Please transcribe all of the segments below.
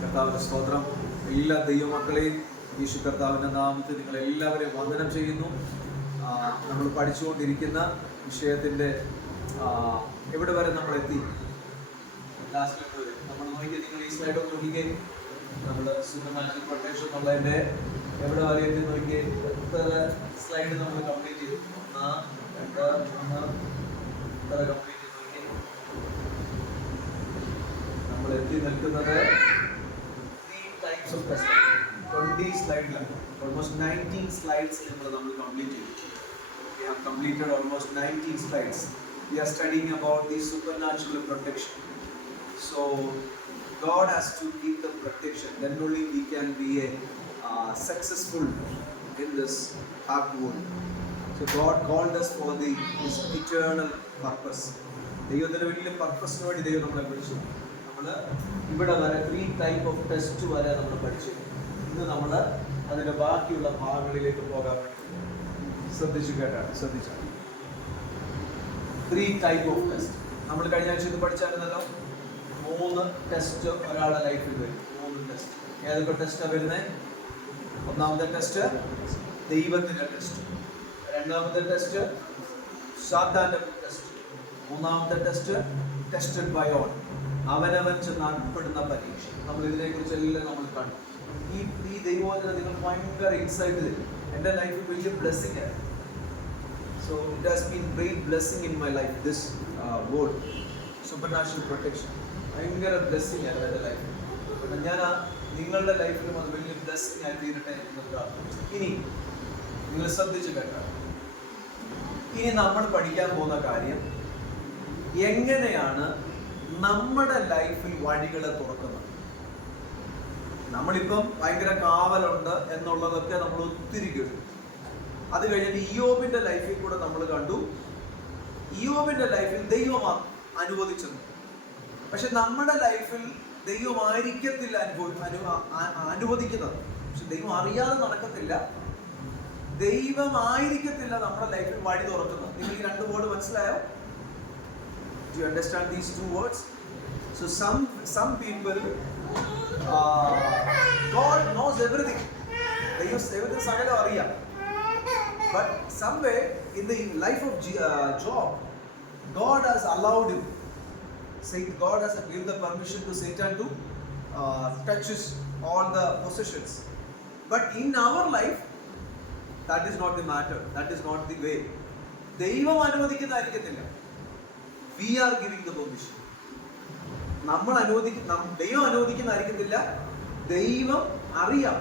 കർത്താവിന്റെ സ്തോത്രം. എല്ലാ ദൈവമക്കളെയും യേശു കർത്താവിന്റെ നാമത്തിൽ നിങ്ങൾ എല്ലാവരെയും വന്ദനം ചെയ്യുന്നു. നമ്മൾ പഠിച്ചുകൊണ്ടിരിക്കുന്ന വിഷയത്തിന്റെ എവിടെ വരെ നമ്മൾ എത്തി? ലാസ്റ്റിലേക്ക് വരെ നമ്മൾ നോക്കിയാൽ നിങ്ങൾ ഈ സ്ലൈഡ് ഒന്ന് നോക്കിക്കേ. നമ്മൾ സൂപ്പർനാച്ചുറൽ പ്രൊട്ടക്ഷൻ എന്നുള്ളതിന്റെ എവിടെ വരെ എത്തി നോക്കിയേ. എത്ര സ്ലൈഡ് നമ്മൾ കംപ്ലീറ്റ് ചെയ്തു? 1, 2, 3 കംപ്ലീറ്റ് ചെയ്ത് നോക്കിയേ. നമ്മൾ എത്തി നിൽക്കുന്നത് 20 സ്ലൈഡിലാണ്. ഓൾമോസ്റ്റ് 19 സ്ലൈഡ്സ് നമ്മൾ കംപ്ലീറ്റ് ചെയ്തു. We have completed almost 19 slides. We are studying about the supernatural protection. So God has to give the protection. Then only we can be successful in this hard world. So God called us for His eternal purpose. ദൈവത്തിന്റെ വലിയ പർപ്പസിന് വേണ്ടി ദൈവം നമ്മളെ വിളിച്ചു. നമ്മൾ ഇവിടെ വരെ 3 type of test വരെ നമ്മൾ പഠിച്ചു. ഇന്ന് നമ്മൾ അതിന്റെ ബാക്കിയുള്ള ഭാഗങ്ങളിലേക്ക് പോകാൻ വേണ്ടി ശ്രദ്ധിച്ചു കേട്ടാണ്. 3 type of test. നമ്മൾ കഴിഞ്ഞ ആഴ്ച ഇത് പഠിച്ചായിരുന്നല്ലോ. 3 ടെസ്റ്റ് ഒരാളുടെ ലൈഫിൽ വരും. 3 ടെസ്റ്റ്. ഏതൊക്കെ ടെസ്റ്റാണ് വരുന്നത്? ഒന്നാമത്തെ ടെസ്റ്റ് ദൈവത്തിന്റെ ടെസ്റ്റ്, രണ്ടാമത്തെ ടെസ്റ്റ് സാത്താന്റെ ടെസ്റ്റ്, മൂന്നാമത്തെ ടെസ്റ്റ് ടെസ്റ്റഡ് ബൈ ഓൾ, അവനവൻ ചെന്ന് അകപ്പെടുന്ന പരീക്ഷ. നമ്മൾ ഇതിനെക്കുറിച്ചെല്ലാം നമ്മൾ കണ്ടു. ഈ ദൈവവചനം നിങ്ങൾ ഭയങ്കര ഇൻസൈറ്റ് തരും. എൻ്റെ ലൈഫിൽ വലിയ ബ്ലെസ്സിങ് ആണ്. So it has been great blessing in my life. This word supernatural protection ഭയങ്കര ബ്ലെസ്സിങ് ആണ് എൻ്റെ ലൈഫിൽ. ഞാൻ നിങ്ങളുടെ ലൈഫിലും അത് വലിയ ബ്ലെസ്സിങ് ആയി തീരട്ടെ എന്നതാണ്. ഇനി നിങ്ങൾ ശ്രദ്ധിച്ച് കേട്ടാൽ, ഇനി നമ്മൾ പഠിക്കാൻ പോകുന്ന കാര്യം എങ്ങനെയാണ് നമ്മുടെ ലൈഫിൽ വഴികളെ തുറക്കുന്നത്. നമ്മളിപ്പം ഭയങ്കര കാവലുണ്ട് എന്നുള്ളതൊക്കെ നമ്മൾ ഒത്തിരി കേട്ടു. അത് കഴിഞ്ഞിട്ട് ഇയ്യോബിന്റെ ലൈഫിൽ കൂടെ നമ്മൾ കണ്ടു. ഇയ്യോബിന്റെ ലൈഫിൽ ദൈവം അനുവദിച്ചെന്നു. പക്ഷെ നമ്മുടെ ലൈഫിൽ ദൈവമായിരിക്കത്തില്ല അനുവദിക്കുന്നത്. പക്ഷെ ദൈവം അറിയാതെ നടക്കത്തില്ല. ദൈവമായിരിക്കത്തില്ല നമ്മുടെ ലൈഫിൽ വഴി തുറക്കുന്നത്. നിങ്ങൾ ഈ 2 വേർഡ് മനസ്സിലായോ? Do you understand these 2 words? So some people God knows everything. ദൈവത്തിന് സകലം അറിയാം. But somewhere in the life of Job, God has allowed him. God has given the permission to Satan to touch his all the possessions. But in our life, that is not the matter. That is not the way. ദൈവം അനുവദിക്കുന്നതായിരിക്കത്തില്ല. We are giving the permission. ദൈവം അനുവദിക്കുന്നതായിരിക്കത്തില്ല. ദൈവം അറിയാം,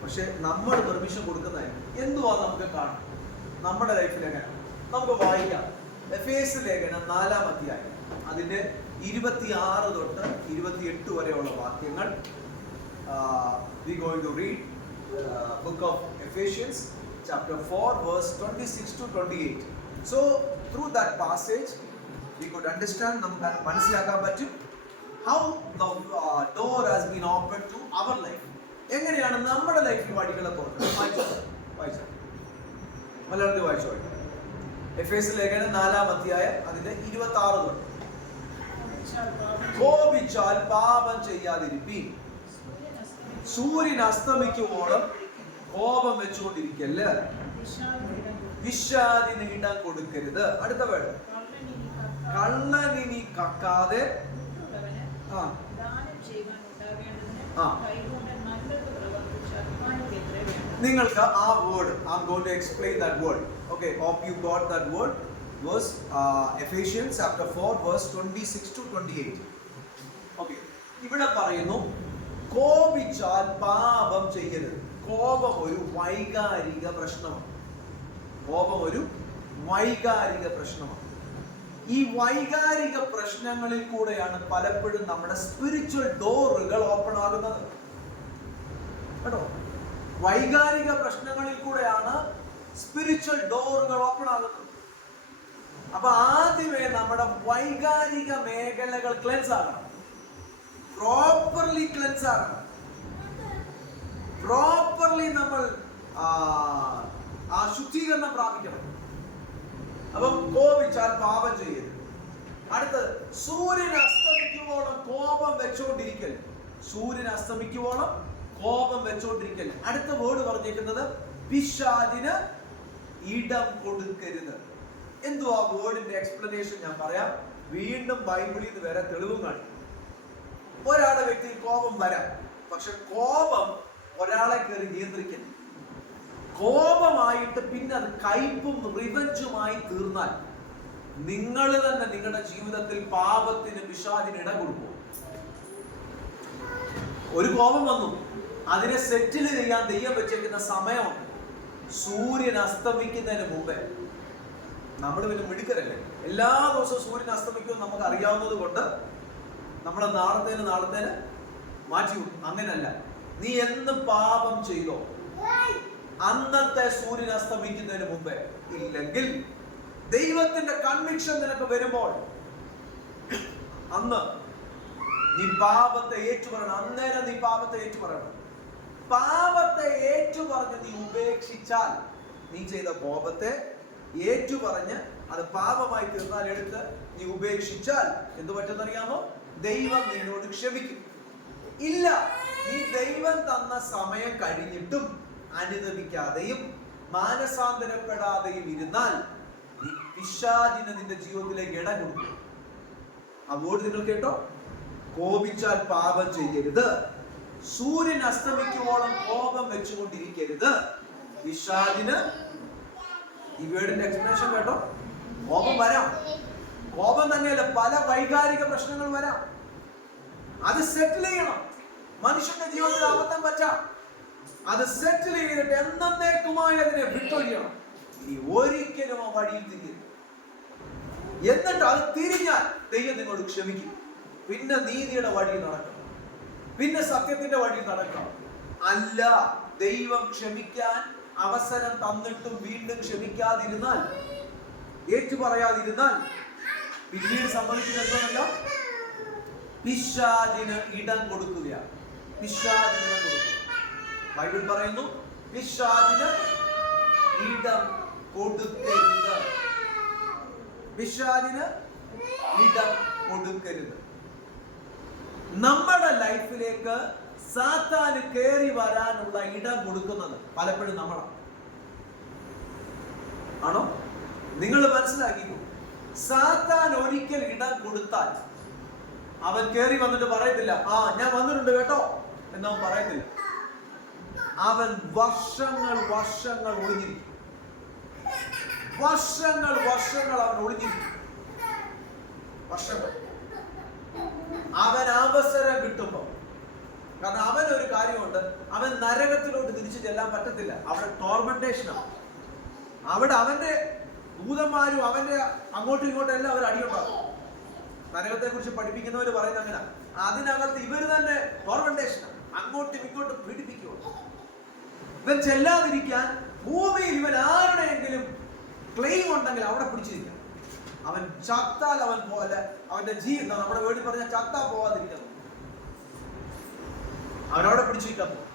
പക്ഷെ നമ്മൾ permission കൊടുക്കുന്നതായിരിക്കും. എന്തുവാ നമുക്ക് കാണാം നമ്മുടെ ലൈഫിൽ എങ്ങനെ നമുക്ക് വായിക്കാം. എഫേസ്യ ലേഖനം 4-ാം അധ്യായം അതിന്റെ 26 തൊട്ട് 28 വരെയുള്ള വാക്യങ്ങൾ. We going to read book of Ephesians chapter 4 verse 26 to 28. So through that passage we could understand, നമുക്ക് മനസ്സിലാക്കാൻ പറ്റും how the door has been opened to our life. എങ്ങനെയാണ് നമ്മുടെ ലൈഫിൽ വഴികളെ തുറക്കുന്നത്? മലയാളത്തിൽ വായിച്ചോ. എഫേസ്യ ലേഖനം 4-ാം അധ്യായം അതിന്റെ 26 തൊട്ട്. കോപിച്ചാൽ പാപം ചെയ്യാതിരിപ്പീൻ, സൂര്യൻ അസ്തമിക്കുവോളം കോപം വെച്ചുകൊണ്ടിരിക്കല്ല്, വിഷാദി നീട്ടാൻ കൊടുക്കരുത്. അടുത്ത വേർഡ് കള്ളനിനി കക്കാതെ നിങ്ങൾക്ക് ആ word I'm going to explain that word. Okay, hope you got that word. Verse Ephesians chapter 4 verse 26 to 28. Okay, ഇവിടെ പറയുന്നു കോപിച്ചാൽ പാപം ചെയ്യരുത്. കോപം ഒരു വൈകാരിക പ്രശ്നമാണ്. ഈ വൈകാരിക പ്രശ്നങ്ങളിൽ കൂടെയാണ് പലപ്പോഴും നമ്മുടെ സ്പിരിച്വൽ ഡോറുകൾ ഓപ്പൺ ആകുന്നത്. കേട്ടോ, വൈകാരിക പ്രശ്നങ്ങളിൽ കൂടെയാണ് സ്പിരിച്വൽ ഡോറുകൾ ഓപ്പൺ ആകുന്നത്. അപ്പൊ ആദ്യമേ നമ്മുടെ വൈകാരിക മേഖലകൾ ക്ലെൻസ് ആകണം. പ്രോപ്പർലി ക്ലെൻസ് ആകണം. പ്രോപ്പർലി നമ്മൾ ആ ശുദ്ധീകരണം പ്രാപിക്കണം. അപ്പം കോപിച്ചാൽ പാപം ചെയ്യരുത്. അടുത്തത് സൂര്യൻ അസ്തമിക്കുവോളം കോപം വെച്ചോണ്ടിരിക്കൽ. സൂര്യൻ അസ്തമിക്കുവോളം കോപം വെച്ചോണ്ടിരിക്കൽ. അടുത്ത വേർഡ് പറഞ്ഞേക്കുന്നത് പിശാചിന് ഇടം കൊടുക്കരുത്. എന്തുവാ വേർഡിന്റെ എക്സ്പ്ലനേഷൻ ഞാൻ പറയാം. വീണ്ടും ബൈബിളിൽ നിന്ന് വരെ തെളിവും കാണിക്കും. ഒരാളുടെ വ്യക്തിയിൽ കോപം വരാം, പക്ഷെ കോപം ഒരാളെ കയറി നിയന്ത്രിക്കുന്നു. കോപമായിട്ട് പിന്നെ അത് കയ്പും റിവഞ്ചുമായി തീർന്നാൽ നിങ്ങൾ തന്നെ നിങ്ങളുടെ ജീവിതത്തിൽ പാപത്തിന് പിശാചിന് ഇടം കൊടുക്കും. ഒരു കോപം വന്നു, അതിനെ സെറ്റിൽ ചെയ്യാൻ ദൈവം വെച്ചേക്കുന്ന സമയമുണ്ട്. സൂര്യൻ അസ്തമിക്കുന്നതിന് മുമ്പേ. നമ്മൾ പിന്നെ മിടുക്കരല്ലേ, എല്ലാ ദിവസവും സൂര്യൻ അസ്തമിക്കുമെന്ന് നമുക്ക് അറിയാവുന്നത് കൊണ്ട് നമ്മൾ നാളത്തേന് മാറ്റി വെക്കും. അങ്ങനല്ല, നീ എന്ന് പാപം ചെയ്തോ അന്നത്തെ സൂര്യൻ അസ്തമിക്കുന്നതിന് മുമ്പേ. ഇല്ലെങ്കിൽ ദൈവത്തിന്റെ കൺവിക്ഷൻ നിനക്ക് വരുമ്പോൾ അന്ന് നീ പാപത്തെ ഏറ്റുപറയണം. അന്നേരം നീ പാപത്തെ ഏറ്റുപറയണം. പാപത്തെ ഏറ്റുപറഞ്ഞ് നീ ഉപേക്ഷിച്ചാൽ, നീ ചെയ്ത കോപത്തെ ഏറ്റുപറഞ്ഞ് അത് പാപമായി തീർന്നാൽ എടുത്ത് നീ ഉപേക്ഷിച്ചാൽ എന്ത് പറ്റുമെന്നറിയാമോ? ദൈവം നിന്നോട് ക്ഷമിക്കും. ഇല്ല, നീ ദൈവം തന്ന സമയം കഴിഞ്ഞിട്ടും അനുദപിക്കാതെയും മാനസാന്തരപ്പെടാതെയും ഇരുന്നാൽ നീ പിശാചിന് നിന്റെ ജീവിതത്തിലേക്ക് ഇടം കൊടുക്കും. അതുകൊണ്ട് നിങ്ങൾ കേട്ടോ, കോപിച്ചാൽ പാപം ചെയ്യരുത്. സൂര്യൻ അസ്തമിക്കുവോളം കോപം വെച്ചുകൊണ്ടിരിക്കരുത്. പിശാചിന്, ഈ വേർഡിന്റെ എക്സ്പ്ലനേഷൻ കേട്ടോ, കോപം വരാം. കോപം തന്നെയല്ല, പല വൈകാരിക പ്രശ്നങ്ങൾ വരാം. അത് സെറ്റിൽ ചെയ്യണം. മനുഷ്യന്റെ ജീവിതത്തിൽ അബദ്ധം പറ്റാം. അത് സെറ്റിൽ ചെയ്തിട്ട് എന്നേക്കുമായി അതിനെ വിട്ടൊഴിയണം. ഇനി ഒരിക്കലും ആ വഴിയിൽ തിരിയരുത്. എന്നിട്ട് അത് തിരിഞ്ഞാൽ ദൈവം നിങ്ങളോട് ക്ഷമിക്കും. പിന്നെ നീതിയുടെ വഴി നടക്കണം, പിന്നെ സത്യത്തിന്റെ വഴി നടക്കണം. അല്ല, ദൈവം ക്ഷമിക്കാൻ അവസരം തന്നിട്ടും വീണ്ടും ക്ഷമിക്കാതിരുന്നാൽ, ഏറ്റുപറയാതിരുന്നാൽ പിന്നീട് സംഭവിക്കുന്ന എന്തോന്നല്ല, പിശാചിന് ഇടം കൊടുക്കുകയാണ്. പിശാചിന് ഇടം കൊടുക്കുക. ബൈബിൾ പറയുന്നു, പിശാചിന് ഇടം കൊടുക്കരുത്. പിശാചിന് ഇടം കൊടുക്കരുത്. നമ്മുടെ ലൈഫിലേക്ക് സാത്താന് കയറി വരാനുള്ള ഇടം കൊടുക്കുന്നത് പലപ്പോഴും നമ്മളാണ്. ആണോ? നിങ്ങൾ മനസ്സിലാക്കിക്കോ, സാത്താൻ ഒരിക്കൽ ഇടം കൊടുത്താൽ അവൻ കയറി വന്നിട്ട് പറയത്തില്ല, ആ ഞാൻ വന്നിട്ടുണ്ട് കേട്ടോ എന്നവൻ പറയത്തില്ല. അവൻ വർഷങ്ങൾ ഒളിഞ്ഞിരിക്കും. വർഷങ്ങൾ അവൻ ഒളിഞ്ഞിരിക്കും. വർഷങ്ങൾ. അവൻ അവസരം കിട്ടുമ്പോ, കാരണം അവനൊരു കാര്യമുണ്ട്, അവൻ നരകത്തിലോട്ട് തിരിച്ചു ചെല്ലാൻ പറ്റത്തില്ല. അവിടെ ടോർമെന്റേഷനാണ്. അവിടെ അവന്റെ ദൂതന്മാരും അവന്റെ അങ്ങോട്ടും ഇങ്ങോട്ടും എല്ലാം അവർ അടിയുണ്ടാകും. നരകത്തെ കുറിച്ച് പഠിപ്പിക്കുന്നവർ പറയുന്നത് അങ്ങനെ. അതിനകത്ത് ഇവര് തന്നെ ടോർമെന്റേഷനാണ്, അങ്ങോട്ടും ഇങ്ങോട്ടും പീഡിപ്പിക്കുക. ഇവൻ ചെല്ലാതിരിക്കാൻ ഭൂമിയിൽ ഇവൻ ആരുടെയെങ്കിലും ക്ലെയിം ഉണ്ടെങ്കിൽ അവിടെ പിടിച്ചിരിക്കണം. അവൻ ചത്താൽ അവൻ പോലെ അവന്റെ ജീവിതം, നമ്മുടെ വീട്ടിൽ പറഞ്ഞ ചത്താ പോവാതിരിക്കുന്നു, അവനവിടെ പിടിച്ചിരിക്കാൻ പോകും.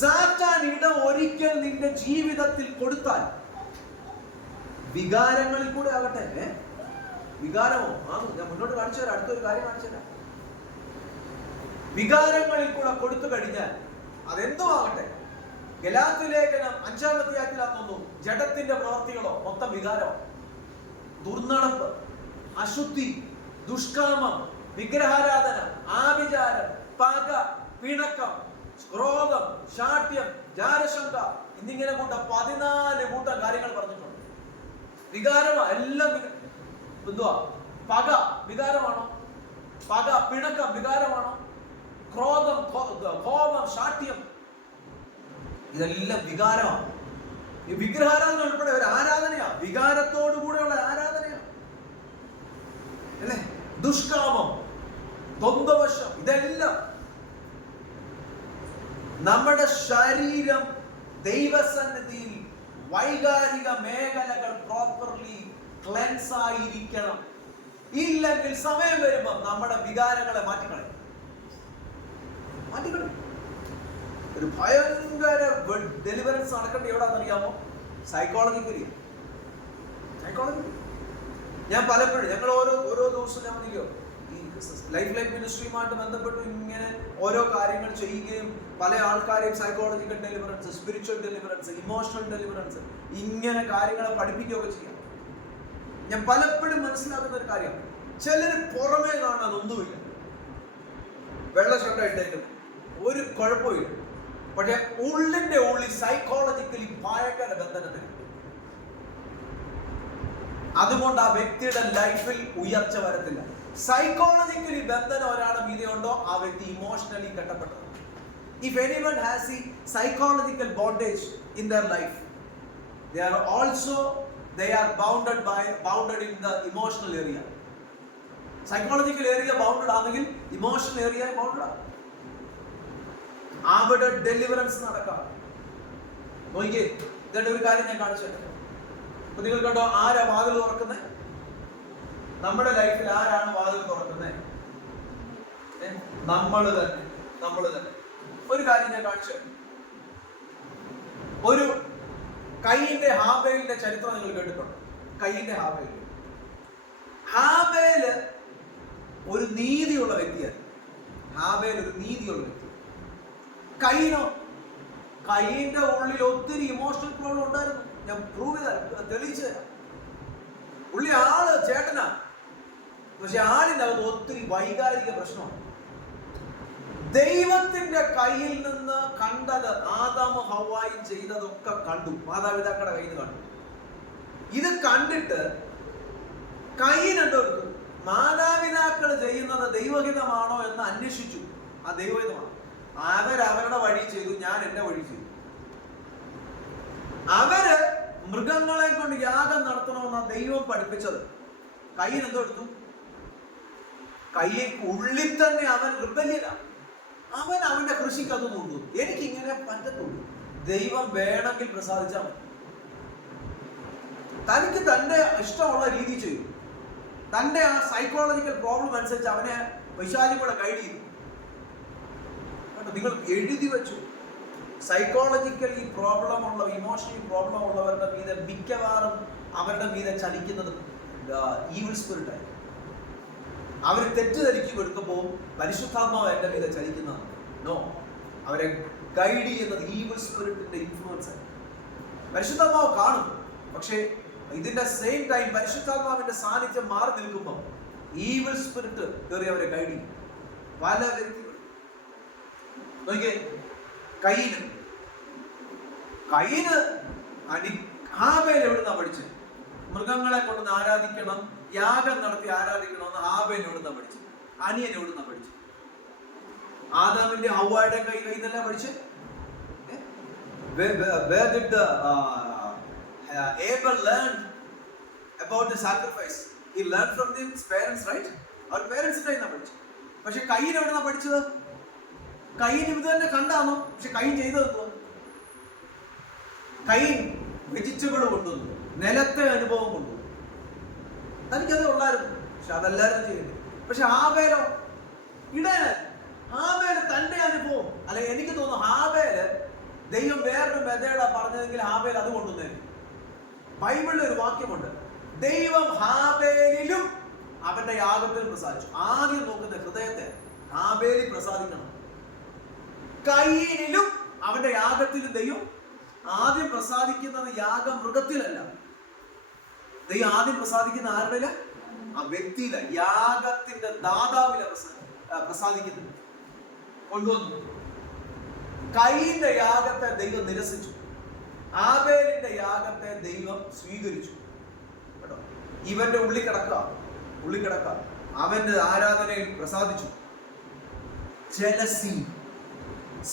സാത്താൻ ഇടം ഒരിക്കൽ നിന്റെ ജീവിതത്തിൽ കൊടുത്താൽ, വികാരങ്ങളിൽ കൂടെ ആകട്ടെ, വികാരമോ ഞാൻ മുന്നോട്ട് കാണിച്ചു തരാം, അടുത്തൊരു കാര്യം കാണിച്ചു തരാം. വികാരങ്ങളിൽ കൂടെ കൊടുത്തു കഴിഞ്ഞാൽ അതെന്തോ ആകട്ടെ. ഗലാത്യലേഖനം 5-ാം അധ്യായത്തിലാണെന്നു ജഡത്തിന്റെ പ്രവർത്തികളോ മൊത്തം വികാരമാണ്. ദുർനടപ്പ്, അശുദ്ധി, ദുഷ്കാമം, വിഗ്രഹാരാധന, ആഭിചാരം, പക, പിണക്കം, ക്രോധം, ശാഠ്യം, ജാരശങ്ക എന്നിങ്ങനെ കൂട്ട 14 കൂട്ടം കാര്യങ്ങൾ പറഞ്ഞിട്ടുണ്ട്. വികാരമാ എല്ലാം. എന്തുവാ? പക വികാരമാണോ? പക, പിണക്കം വികാരമാണോ? ക്രോധം, കോപം, ശാഠ്യം ഇതെല്ലാം വികാരമാണ്. ഈ വിഗ്രഹാരാധന ഉൾപ്പെടെ ഒരു ആരാധനയാ, വികാരത്തോടു കൂടെയുള്ള ആരാധനയാ അല്ലേ? ദുഷ്കാമം, ദ്വന്ദ്വവശം, ഇതെല്ലാം നമ്മുടെ ശരീരം ദൈവസന്നിധിയിൽ വൈകാരിക മേഖലകൾ പ്രോപ്പർലി ക്ലെൻസ് ആയിരിക്കണം. ഇല്ലെങ്കിൽ സമയം വരുമ്പോൾ നമ്മുടെ വികാരങ്ങളെ മാറ്റിക്കളയും. ഒരു ഭയങ്കര ഡെലിവറൻസ് നടക്കേണ്ട എവിടാന്ന് അറിയാമോ? സൈക്കോളജിക്കലി. ഞാൻ പലപ്പോഴും ഞങ്ങൾ ഓരോ ദിവസവും ഞാൻ പറഞ്ഞില്ലോ ഈ ലൈഫ് മിനിസ്ട്രിയുമായിട്ട് ബന്ധപ്പെട്ട് ഇങ്ങനെ ഓരോ കാര്യങ്ങൾ ചെയ്യുകയും പല ആൾക്കാരെയും psychological deliverance, spiritual deliverance, emotional deliverance ഇങ്ങനെ കാര്യങ്ങളെ പഠിപ്പിക്കുകയൊക്കെ ചെയ്യാം. ഞാൻ പലപ്പോഴും മനസ്സിലാക്കുന്ന ഒരു കാര്യം, ചിലര് പുറമേ കാണാൻ ഒന്നുമില്ല, വെള്ള ഷർട്ട് ഇട്ടേക്കും, ഒരു കുഴപ്പമില്ല, പക്ഷെ ഉള്ളിന്റെ ഉള്ളിൽ സൈക്കോളജിക്കലി ഭയങ്കര ബന്ധനത്തിൽ. അതുകൊണ്ട് ആ വ്യക്തിയുടെ ലൈഫിൽ ഉയർച്ച വരത്തില്ല. സൈക്കോളജിക്കലി ബന്ധനം ഒരാളുടെ മീതെയുണ്ടോ ആ വ്യക്തി ഇമോഷണലി കെട്ടപ്പെട്ടത്. ഇഫ് എനിവൺ ഹാസ് ഈ psychological bondage in their life, they are bounded in the emotional area. Psychological area bounded ആണെങ്കിൽ ഇമോഷണൽ ഏരിയ ബൗണ്ടഡ് ആണ്. അവിടെ ഡെലിവറൻസ് നടക്കാം. നോക്കിയേ, ഇതേണ്ട ഒരു കാര്യം ഞാൻ കാണിച്ചു തരാം. അപ്പൊ നിങ്ങൾ കണ്ടോ, ആരാ വാതിൽ തുറക്കുന്നത്? നമ്മുടെ ലൈഫിൽ ആരാണ് വാതിൽ തുറക്കുന്നത്? നമ്മൾ തന്നെ. ഒരു കാര്യം ഞാൻ കാണിച്ചു തരാം. ഒരു കയ്യിന്റെ ഹാബേലിന്റെ ചരിത്രം നിങ്ങൾ കേട്ടിട്ടുണ്ടോ? കയ്യിന്റെ ഹാബേല് ഒരു നീതിയുള്ള വ്യക്തിയാണ്. ഹാബേൽ ഒരു നീതിയുള്ള വ്യക്തി. കയ്യിന്റെ ഉള്ളിൽ ഒത്തിരി ഇമോഷണൽ പ്രോബ്ലം ഉണ്ടായിരുന്നു. ഞാൻ പ്രൂവ് ചെയ്ത തെളിയിച്ചു തരാം. പുള്ളി ആള് ചേട്ടനാ, പക്ഷെ ആളിന്റെ അകത്ത് ഒത്തിരി വൈകാരിക പ്രശ്നമാണ്. ദൈവത്തിന്റെ കയ്യിൽ നിന്ന് കണ്ടത് ആദാമും ഹവ്വായും ചെയ്തതൊക്കെ കണ്ടു, മാതാപിതാക്കളുടെ കയ്യിൽ നിന്ന് കണ്ടു. ഇത് കണ്ടിട്ട് കയ്യിന് എന്തോ എടുത്തു, മാതാപിതാക്കൾ ചെയ്യുന്നത് ദൈവഹിതമാണോ എന്ന് അന്വേഷിച്ചു. ആ ദൈവഹിതമാണ്. അവരുടെ വഴി ചെയ്തു, ഞാൻ എന്റെ വഴി ചെയ്തു. അവര് മൃഗങ്ങളെ കൊണ്ട് യാഗം നടത്തണമെന്നാണ് ദൈവം പഠിപ്പിച്ചത്. കയ്യിൽ എന്തോ എടുത്തു, കയ്യിൽ ഉള്ളിൽ തന്നെ അവൻ റിബല്യനാണ്. അവൻ അവന്റെ കൃഷിക്ക് അത് നോക്കും. എനിക്കിങ്ങനെ പറ്റത്തുള്ളൂ, ദൈവം വേണമെങ്കിൽ പ്രസാദിച്ചാൽ മതി. തനിക്ക് തന്റെ ഇഷ്ടമുള്ള രീതി ചെയ്യും. തന്റെ ആ സൈക്കോളജിക്കൽ പ്രോബ്ലം അനുസരിച്ച് അവനെ വൈശാലികൂടെ ഗൈഡ് ചെയ്തു. നിങ്ങൾ എഴുതി വെച്ചു, സൈക്കോളജിക്കലി പ്രോബ്ലം ഉള്ള, ഇമോഷണലി പ്രോബ്ലം ഉള്ളവരുടെ മീതെ മിക്കവാറും അവരുടെ മീതെ ചലിക്കുന്നത് ഈവിൾ സ്പിരിറ്റ് ആയി. അവർ തെറ്റിദ്ധരിക്കും എടുക്കുമ്പോൾ പരിശുദ്ധാത്മാവ് എന്റെ മീതെ ചലിക്കുന്നതാണ്. നോ, അവരെ ഗൈഡ് ചെയ്യുന്നത് ഈവിൾ സ്പിരിറ്റിന്റെ ഇൻഫ്ലുവൻസ് ആണ്. പരിശുദ്ധാത്മാവ് കാണും, പക്ഷേ ഇതിന്റെ സെയിം ടൈം പരിശുദ്ധാത്മാവിന്റെ സാന്നിധ്യം മാറി നിൽക്കുമ്പോൾ ഈവിൾ സ്പിരിറ്റ് കയറി അവരെ ഗൈഡ് ചെയ്യും. പല വ്യക്തികൾ നോക്കിയേ, കയ്യിന് ഹാബേൽ എവിടുന്നാ പഠിച്ചത്? മൃഗങ്ങളെ കൊണ്ടുവന്ന് ആരാധിക്കണം, യാഗം നടത്തി ആരാധിക്കണം എന്ന് ഹാബേൽ എവിടുന്നാ പഠിച്ചത്? അനിയൻ എവിടുന്നാ പഠിച്ചത്? ആദാമിന്റെ ഹവ്വായുടെ കയ്യിൽ നിന്നല്ല പഠിച്ചത്? Where did Abel learn about the sacrifice? He learned from his parents, right? Our parents കയ്യിന്നാ പഠിച്ചത്. പക്ഷെ കയ്യിൻ എവിടുന്നാ പഠിച്ചത്? കയ്യിൻ ഇത് തന്നെ കണ്ടാണോ? പക്ഷെ കയ്യിൻ ചെയ്തത്, കയ്യിൻ വെജിറ്റബിൾ കൊണ്ടുവന്നു, നിലത്തെ അനുഭവം കൊണ്ടുവന്നു. തനിക്കത് ഉള്ളായിരുന്നു, പക്ഷെ അതെല്ലാരും ചെയ്യുന്നു. പക്ഷെ ഹാബേലോ ഇടയന്, ഹാബേല് തന്റെ അനുഭവം, അല്ലെ എനിക്ക് തോന്നുന്നു ഹാബേല് ദൈവം വേറൊരു മെതേഡാ പറഞ്ഞതെങ്കിൽ ഹാബേൽ അത് കൊണ്ടുവന്നേരും. ബൈബിളിൽ ഒരു വാക്യമുണ്ട്, ദൈവം ഹാബേലിലും അവന്റെ യാഗത്തിലും പ്രസാദിച്ചു. ആദ്യം നോക്കുന്ന ഹൃദയത്തെ. ഹാബേലിൽ പ്രസാദിക്കണം. കയ്യിലും അവന്റെ യാഗത്തിലും ദൈവം ആദ്യം പ്രസാദിക്കുന്നത് യാഗമൃഗത്തിലല്ല. ദൈവം ആദ്യം പ്രസാദിക്കുന്ന ആരുടെ? ആ വ്യക്തിയില, യാഗത്തിന്റെ ദാതാവില പ്രസാദിക്കുന്നത്. കൊണ്ടുവന്നു. കയ്യിന്റെ യാഗത്തെ ദൈവം നിരസിച്ചു, ആബേലിന്റെ യാഗത്തെ ദൈവം സ്വീകരിച്ചു. കേട്ടോ, ഇവന്റെ ഉള്ളി കിടക്ക അവന്റെ ആരാധനയിൽ പ്രസാദിച്ചു. ജലസി,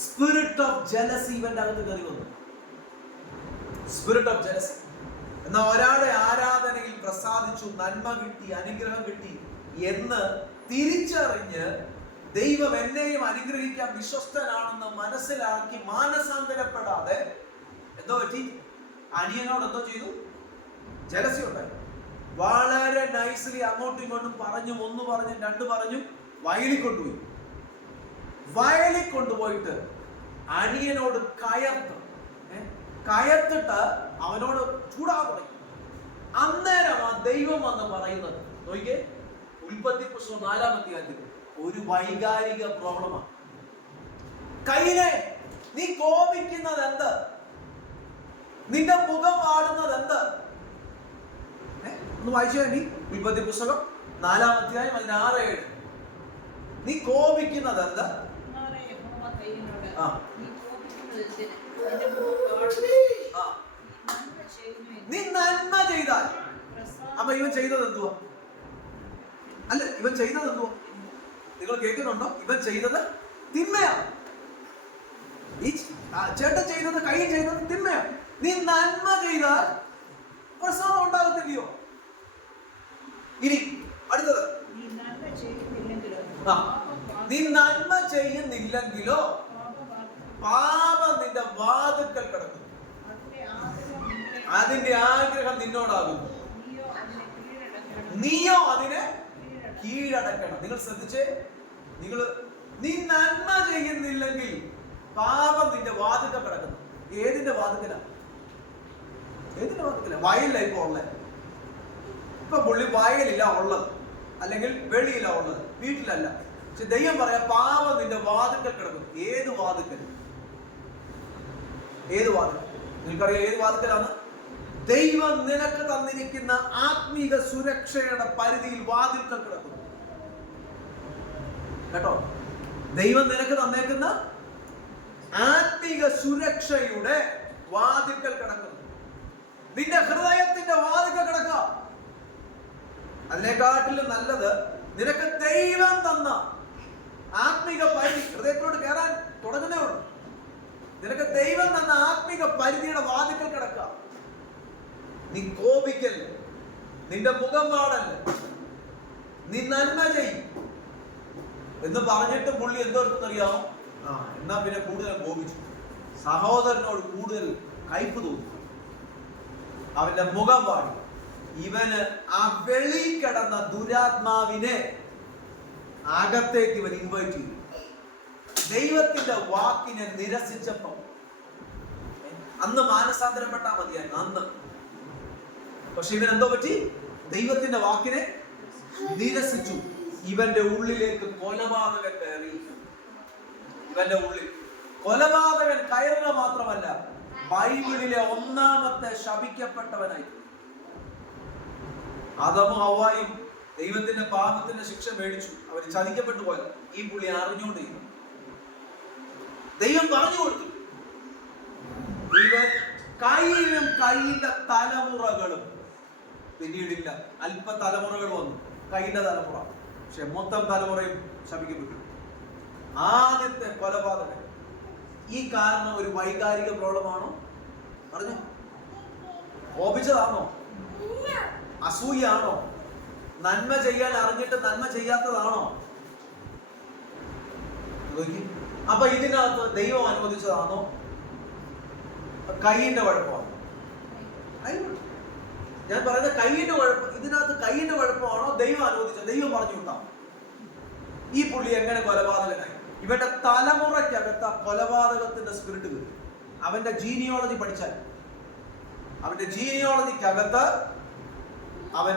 സ്പിരിറ്റ് ഓഫ് ജലസി ഇവന്റെ അകത്ത് കയറി വന്നു. Spirit of jealousy. എന്നാൽ ഒരാളുടെ ആരാധനയിൽ പ്രസാദിച്ചു, നന്മ കിട്ടി, അനുഗ്രഹം കിട്ടി എന്ന് തിരിച്ചറിഞ്ഞ് ദൈവം എന്നെയും അനുഗ്രഹിക്കാൻ വിശ്വസ്തനാണെന്ന് മനസ്സിലാക്കി മാനസാന്തരപ്പെടാതെ എന്തോ പറ്റി? അനിയനോട് എന്തോ ചെയ്തു? ജലസി ഉണ്ടായി. വളരെ നൈസ്ലി അങ്ങോട്ടും ഇങ്ങോട്ടും പറഞ്ഞും, ഒന്ന് പറഞ്ഞും രണ്ട് പറഞ്ഞും വയലിൽ കൊണ്ടുപോയിട്ട് അനിയനോട് കയർത്തിട്ട് അവനോട് ചൂടാൻ തുടങ്ങി. അന്നേരം ആ ദൈവം വന്ന് പറയുന്നത് നോക്കിയേ, ഉൽപ്പത്തി പുസ്തകം 4-ാം അധ്യായത്തിൽ ഒരു വൈകാരിക പ്രോബ്ലമാണ്. കയ്യിലെ നീ കോപിക്കുന്നത് എന്ത്? നിന്റെ മുഖം വാടുന്നത് എന്ത്? ഒന്ന് വായിച്ചാൽ നീ ഉൽപ്പത്തി പുസ്തകം 4-ാം അധ്യായം 6-7. നീ കോപിക്കുന്നത് എന്ത്? നീ നന്മ ചെയ്താൽ. അപ്പൊ ഇവൻ ചെയ്തത് എന്തുവാ? അല്ല, ഇവൻ ചെയ്തത് എന്തുവാ? നിങ്ങൾ കേൾക്കുന്നുണ്ടോ? ഇവൻ ചെയ്തത് തിന്മയാണ്. ഈ ചേട്ടൻ ചെയ്തത്, കൈ ചെയ്തത് തിന്മയാണ്. നീ നന്മ ചെയ്താൽ പ്രസാദം ഉണ്ടാകത്തില്ലയോ? ഇനി അടുത്തത്, നീ നന്മ ചെയ്യുന്നില്ലെങ്കിലോ പാപം നിന്റെ വാതിൽക്കൽ കിടക്കുന്നു, അതിന്റെ ആഗ്രഹം നിന്നോടാകുന്നു, നീയോ അതിനെ കീഴടക്കണം. നിങ്ങൾ ശ്രദ്ധിച്ചേ, നീ നന്മ ചെയ്യുന്നില്ലെങ്കിൽ പാപം നിന്റെ വാതിൽക്കൽ കിടക്കുന്നു. ഏതിന്റെ വാതിൽക്കല? ഏതിന്റെ വാതിൽക്കല? വയലില്ല ഇപ്പൊ ഉള്ളത്. ഇപ്പൊ പുള്ളി വയലില്ല ഉള്ളത്, അല്ലെങ്കിൽ വെളിയില്ല ഉള്ളത്, വീട്ടിലല്ല. പക്ഷെ ദൈവം പറയാ പാപം നിന്റെ വാതിൽക്കൽ കിടക്കുന്നു. ഏത് വാതിൽക്കൽ? ഏത് വാതിൽക്കൽ? നിങ്ങൾക്കറിയാം ഏത് വാതിൽക്കലാണ്? ദൈവം നിനക്ക് തന്നിരിക്കുന്ന ആത്മീക സുരക്ഷയുടെ പരിധിയിൽ വാതിൽക്കൽ കിടക്കുന്നു. കേട്ടോ, ദൈവം നിനക്ക് തന്നേക്കുന്ന ആത്മീക സുരക്ഷയുടെ വാതിൽക്കൽ കിടക്കുന്നു. നിന്റെ ഹൃദയത്തിന്റെ വാതിൽക്കൽ കിടക്കുക. അതിനെക്കാട്ടിലും നല്ലത് നിനക്ക് ദൈവം തന്ന ആത്മീക പരിധി ഹൃദയത്തിലോട്ട് കയറാൻ തുടങ്ങുന്നേ ഉള്ളൂ. നിനക്ക് ദൈവം തന്ന ആത്മീക പരിധിയുടെ വാതിൽക്കൽ കിടക്കുക. നീ കോപിക്കല്ലേ, നിന്റെ മുഖം പാടല്ലേ, നീ നന്മ ചെയ്യും എന്ന് പറഞ്ഞിട്ട് പുള്ളി എന്തോർത്തറിയാമോ? എന്നാ പിന്നെ കൂടുതൽ കോപിച്ചു, സഹോദരനോട് കൂടുതൽ കയ്പ് തോന്നി, അവന്റെ മുഖം പാടി. ഇവന് ആ വെളി കിടന്ന ദുരാത്മാവിനെ അകത്തേക്ക് ഇവൻ ഇൻവൈറ്റ് ചെയ്തു. ദൈവത്തിന്റെ വാക്കിനെ നിരസിച്ചപ്പോ, അന്ന് മാനസാന്തരപ്പെട്ടാ മതിയായിരുന്നു അന്ന്. പക്ഷെ ഇവൻ എന്തോ പറ്റി? ദൈവത്തിന്റെ വാക്കിനെ നിരസിച്ചു. ഇവന്റെ ഉള്ളിലേക്ക് കൊലപാതകൻ കയറി. ഇവന്റെ ഉള്ളിൽ കൊലപാതകൻ കയറുക മാത്രമല്ല, ബൈബിളിലെ ഒന്നാമത്തെ ശപിക്കപ്പെട്ടവനായി. ആദമും ഹവ്വായും ദൈവത്തിന്റെ പാപത്തിന്റെ ശിക്ഷ മേടിച്ചു, അവർ ചതിക്കപ്പെട്ടു പോയത് ഈ പുള്ളി അറിഞ്ഞുകൊണ്ടിരുന്നു. ദൈവം പറഞ്ഞു കൊടുത്തു, ഇവൻ കയ്യിലും കയ്യിന്റെ തലമുറകളും. പിന്നീടില്ല, അല്പ തലമുറകൾ വന്നു, കയ്യിന്റെ തലമുറ. പക്ഷെ മൊത്തം തലമുറയും ശപിക്കപ്പെട്ടു. ആദ്യത്തെ കൊലപാതകൻ. ഈ കാരണം ഒരു വൈകാരിക പ്രോബ്ലമാണോ? പറഞ്ഞു, കോപിച്ചതാണോ? അസൂയാണോ? നന്മ ചെയ്യാൻ അറിഞ്ഞിട്ട് നന്മ ചെയ്യാത്തതാണോ? അപ്പൊ ഇതിനകത്ത് ദൈവം അനുവദിച്ചതാണോ? കൈയിന്റെ കുഴപ്പമാണ്. ഞാൻ പറയുന്നത് കൈയിന്റെ കുഴപ്പം. ഇതിനകത്ത് കൈയിന്റെ കുഴപ്പമാണോ ദൈവം അനുവദിച്ചത്? ദൈവം പറഞ്ഞു വിട്ടാ ഈ പുള്ളി എങ്ങനെ കൊലപാതകനായി? ഇവന്റെ തലമുറയ്ക്കകത്ത് ആ കൊലപാതകത്തിന്റെ സ്പിരിറ്റ് വരും. അവന്റെ ജീനിയോളജി പഠിച്ചാൽ, അവന്റെ ജീനിയോളജിക്കകത്ത് അവൻ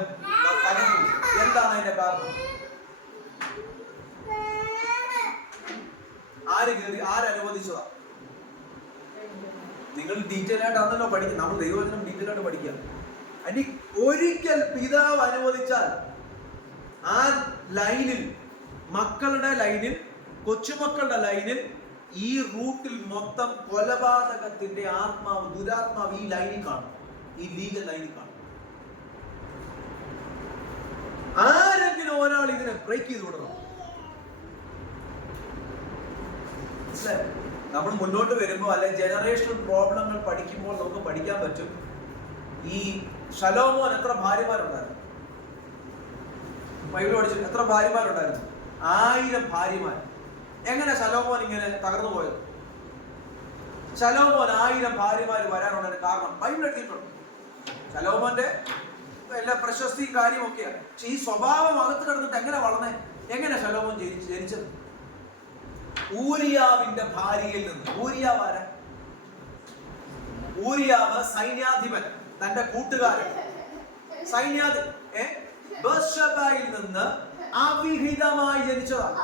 എന്താണ് അതിന്റെ കാരണം? ആരനുവദിച്ചതാ? നിങ്ങൾ ഡീറ്റെയിൽ ആയിട്ടാണല്ലോ പഠിക്കുക. നമ്മൾ ദൈവവചനം ഡീറ്റെയിൽ ആയിട്ട് പഠിക്കുക. അനി ഒരിക്കൽ പിതാവ് അനുവദിച്ചാൽ ആ ലൈനിൽ, മക്കളുടെ ലൈനിൽ, കൊച്ചുമക്കളുടെ ലൈനിൽ, ഈ റൂട്ടിൽ മൊത്തം കൊലപാതകത്തിന്റെ ആത്മാവ്, ദുരാത്മാവ് ഈ ലൈനിൽ കാണും, ഈ ലീഗൽ ലൈനിൽ കാണും. ആരെങ്കിലും ഒരാൾ ഇതിനെ ബ്രേക്ക് ചെയ്ത് വിടണം. നമ്മൾ മുന്നോട്ട് വരുമ്പോൾ, അല്ലെങ്കിൽ ജനറേഷണൽ പ്രോബ്ലങ്ങൾ പഠിക്കുമ്പോൾ നമുക്ക് പഠിക്കാൻ പറ്റും. ഈ ശലോമോൻ എത്ര ഭാര്യമാരുണ്ടായിരുന്നു? ബൈബിൾ പഠിച്ചു എത്ര ഭാര്യമാരുണ്ടായിരുന്നു? 1000 ഭാര്യമാർ. എങ്ങനെ ശലോമോൻ ഇങ്ങനെ തകർന്നു പോയത്? ശലോമോൻ 1000 ഭാര്യമാർ വരാനുള്ളതിന് കാരണം ബൈബിൾ എഴുതിയിട്ടുണ്ട്. ശലോമോന്റെ എല്ലാ പ്രശസ്തിയും കാര്യമൊക്കെയാണ്. പക്ഷെ ഈ സ്വഭാവം അകത്ത് കിടന്നിട്ട് എങ്ങനെ വളർന്നേ? എങ്ങനെ ശലോമോൻ ജനിച്ചത്? ഊരിയാവിന്റെ ഭാര്യയിൽ നിന്ന്. ഊരിയാവ് ആരാ? ഊരിയാവ് സൈന്യാധിപൻ, തന്റെ കൂട്ടുകാരൻ. ബത്ശബയിൽ നിന്ന് അവിഹിതമായി ജനിച്ചതാണ്.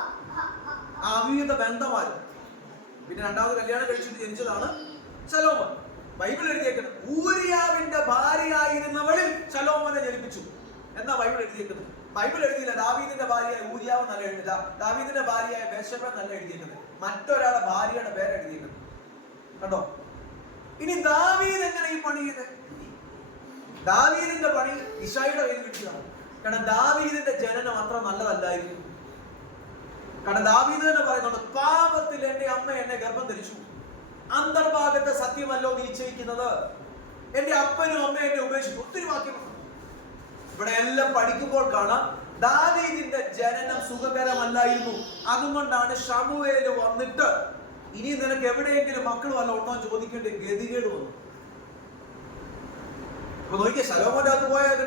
അവിഹിത ബന്ധമായി പിന്നെ രണ്ടാമത് കല്യാണം കഴിച്ചിട്ട് ജനിച്ചതാണ് ശലോമോൻ. ബൈബിൾ എഴുതിയേക്കുന്നത് ഊരിയാവിന്റെ ഭാര്യയായിരുന്നവളിൽ ശലോമോനെ ജനിപ്പിച്ചു എന്നാ ബൈബിൾ എഴുതിയേക്കുന്നത്. ബൈബിൾ എഴുതിയില്ല ദാവീദിന്റെ ഭാര്യയായ ഊരിയാവ് നല്ല എഴുതില്ല, ദാവീദിന്റെ ഭാര്യയായ ബത്ശബ നല്ല എഴുതിയേക്കുന്നത്, മറ്റൊരാളെ ഭാര്യയുടെ പേര് എഴുതിയേക്കുന്നത്. കണ്ടോ? ഇനി ദാവീദ് എങ്ങനെ ഈ പണി ചെയ്ത്? ദാവീദിന്റെ പണി ഇശായിയുടെ കയ്യിൽ കിട്ടിയതാണ്. കാരണം ദാവീദിന്റെ ജനനം അത്ര നല്ലതല്ലായിരുന്നു. കാരണം ദാവീദ് തന്നെ പറയുന്നുണ്ട്, പാപത്തിൽ എന്റെ അമ്മ എന്നെ ഗർഭം ധരിച്ചു, അന്തർഭാഗത്തെ സത്യമല്ലോ നിശ്ചയിക്കുന്നത്, എന്റെ അപ്പനും അമ്മ എന്നെ ഉപേക്ഷിച്ചു. ഒത്തിരി വാക്യമാണ്. ഇവിടെ എല്ലാം പഠിക്കുമ്പോൾ കാണാം ദാവീദിന്റെ ജനനം സുഖകരമല്ലായിരുന്നു. അതുകൊണ്ടാണ് ശമൂവേൽ വന്നിട്ട് ഇനി നിനക്ക് എവിടെയെങ്കിലും മക്കൾ വല്ല ഉണ്ടോ ചോദിക്കേണ്ട ഗതികേട് വന്നു. അപ്പൊ നോക്കിയ ശലോമോന്റെ അകത്ത് പോയാൽ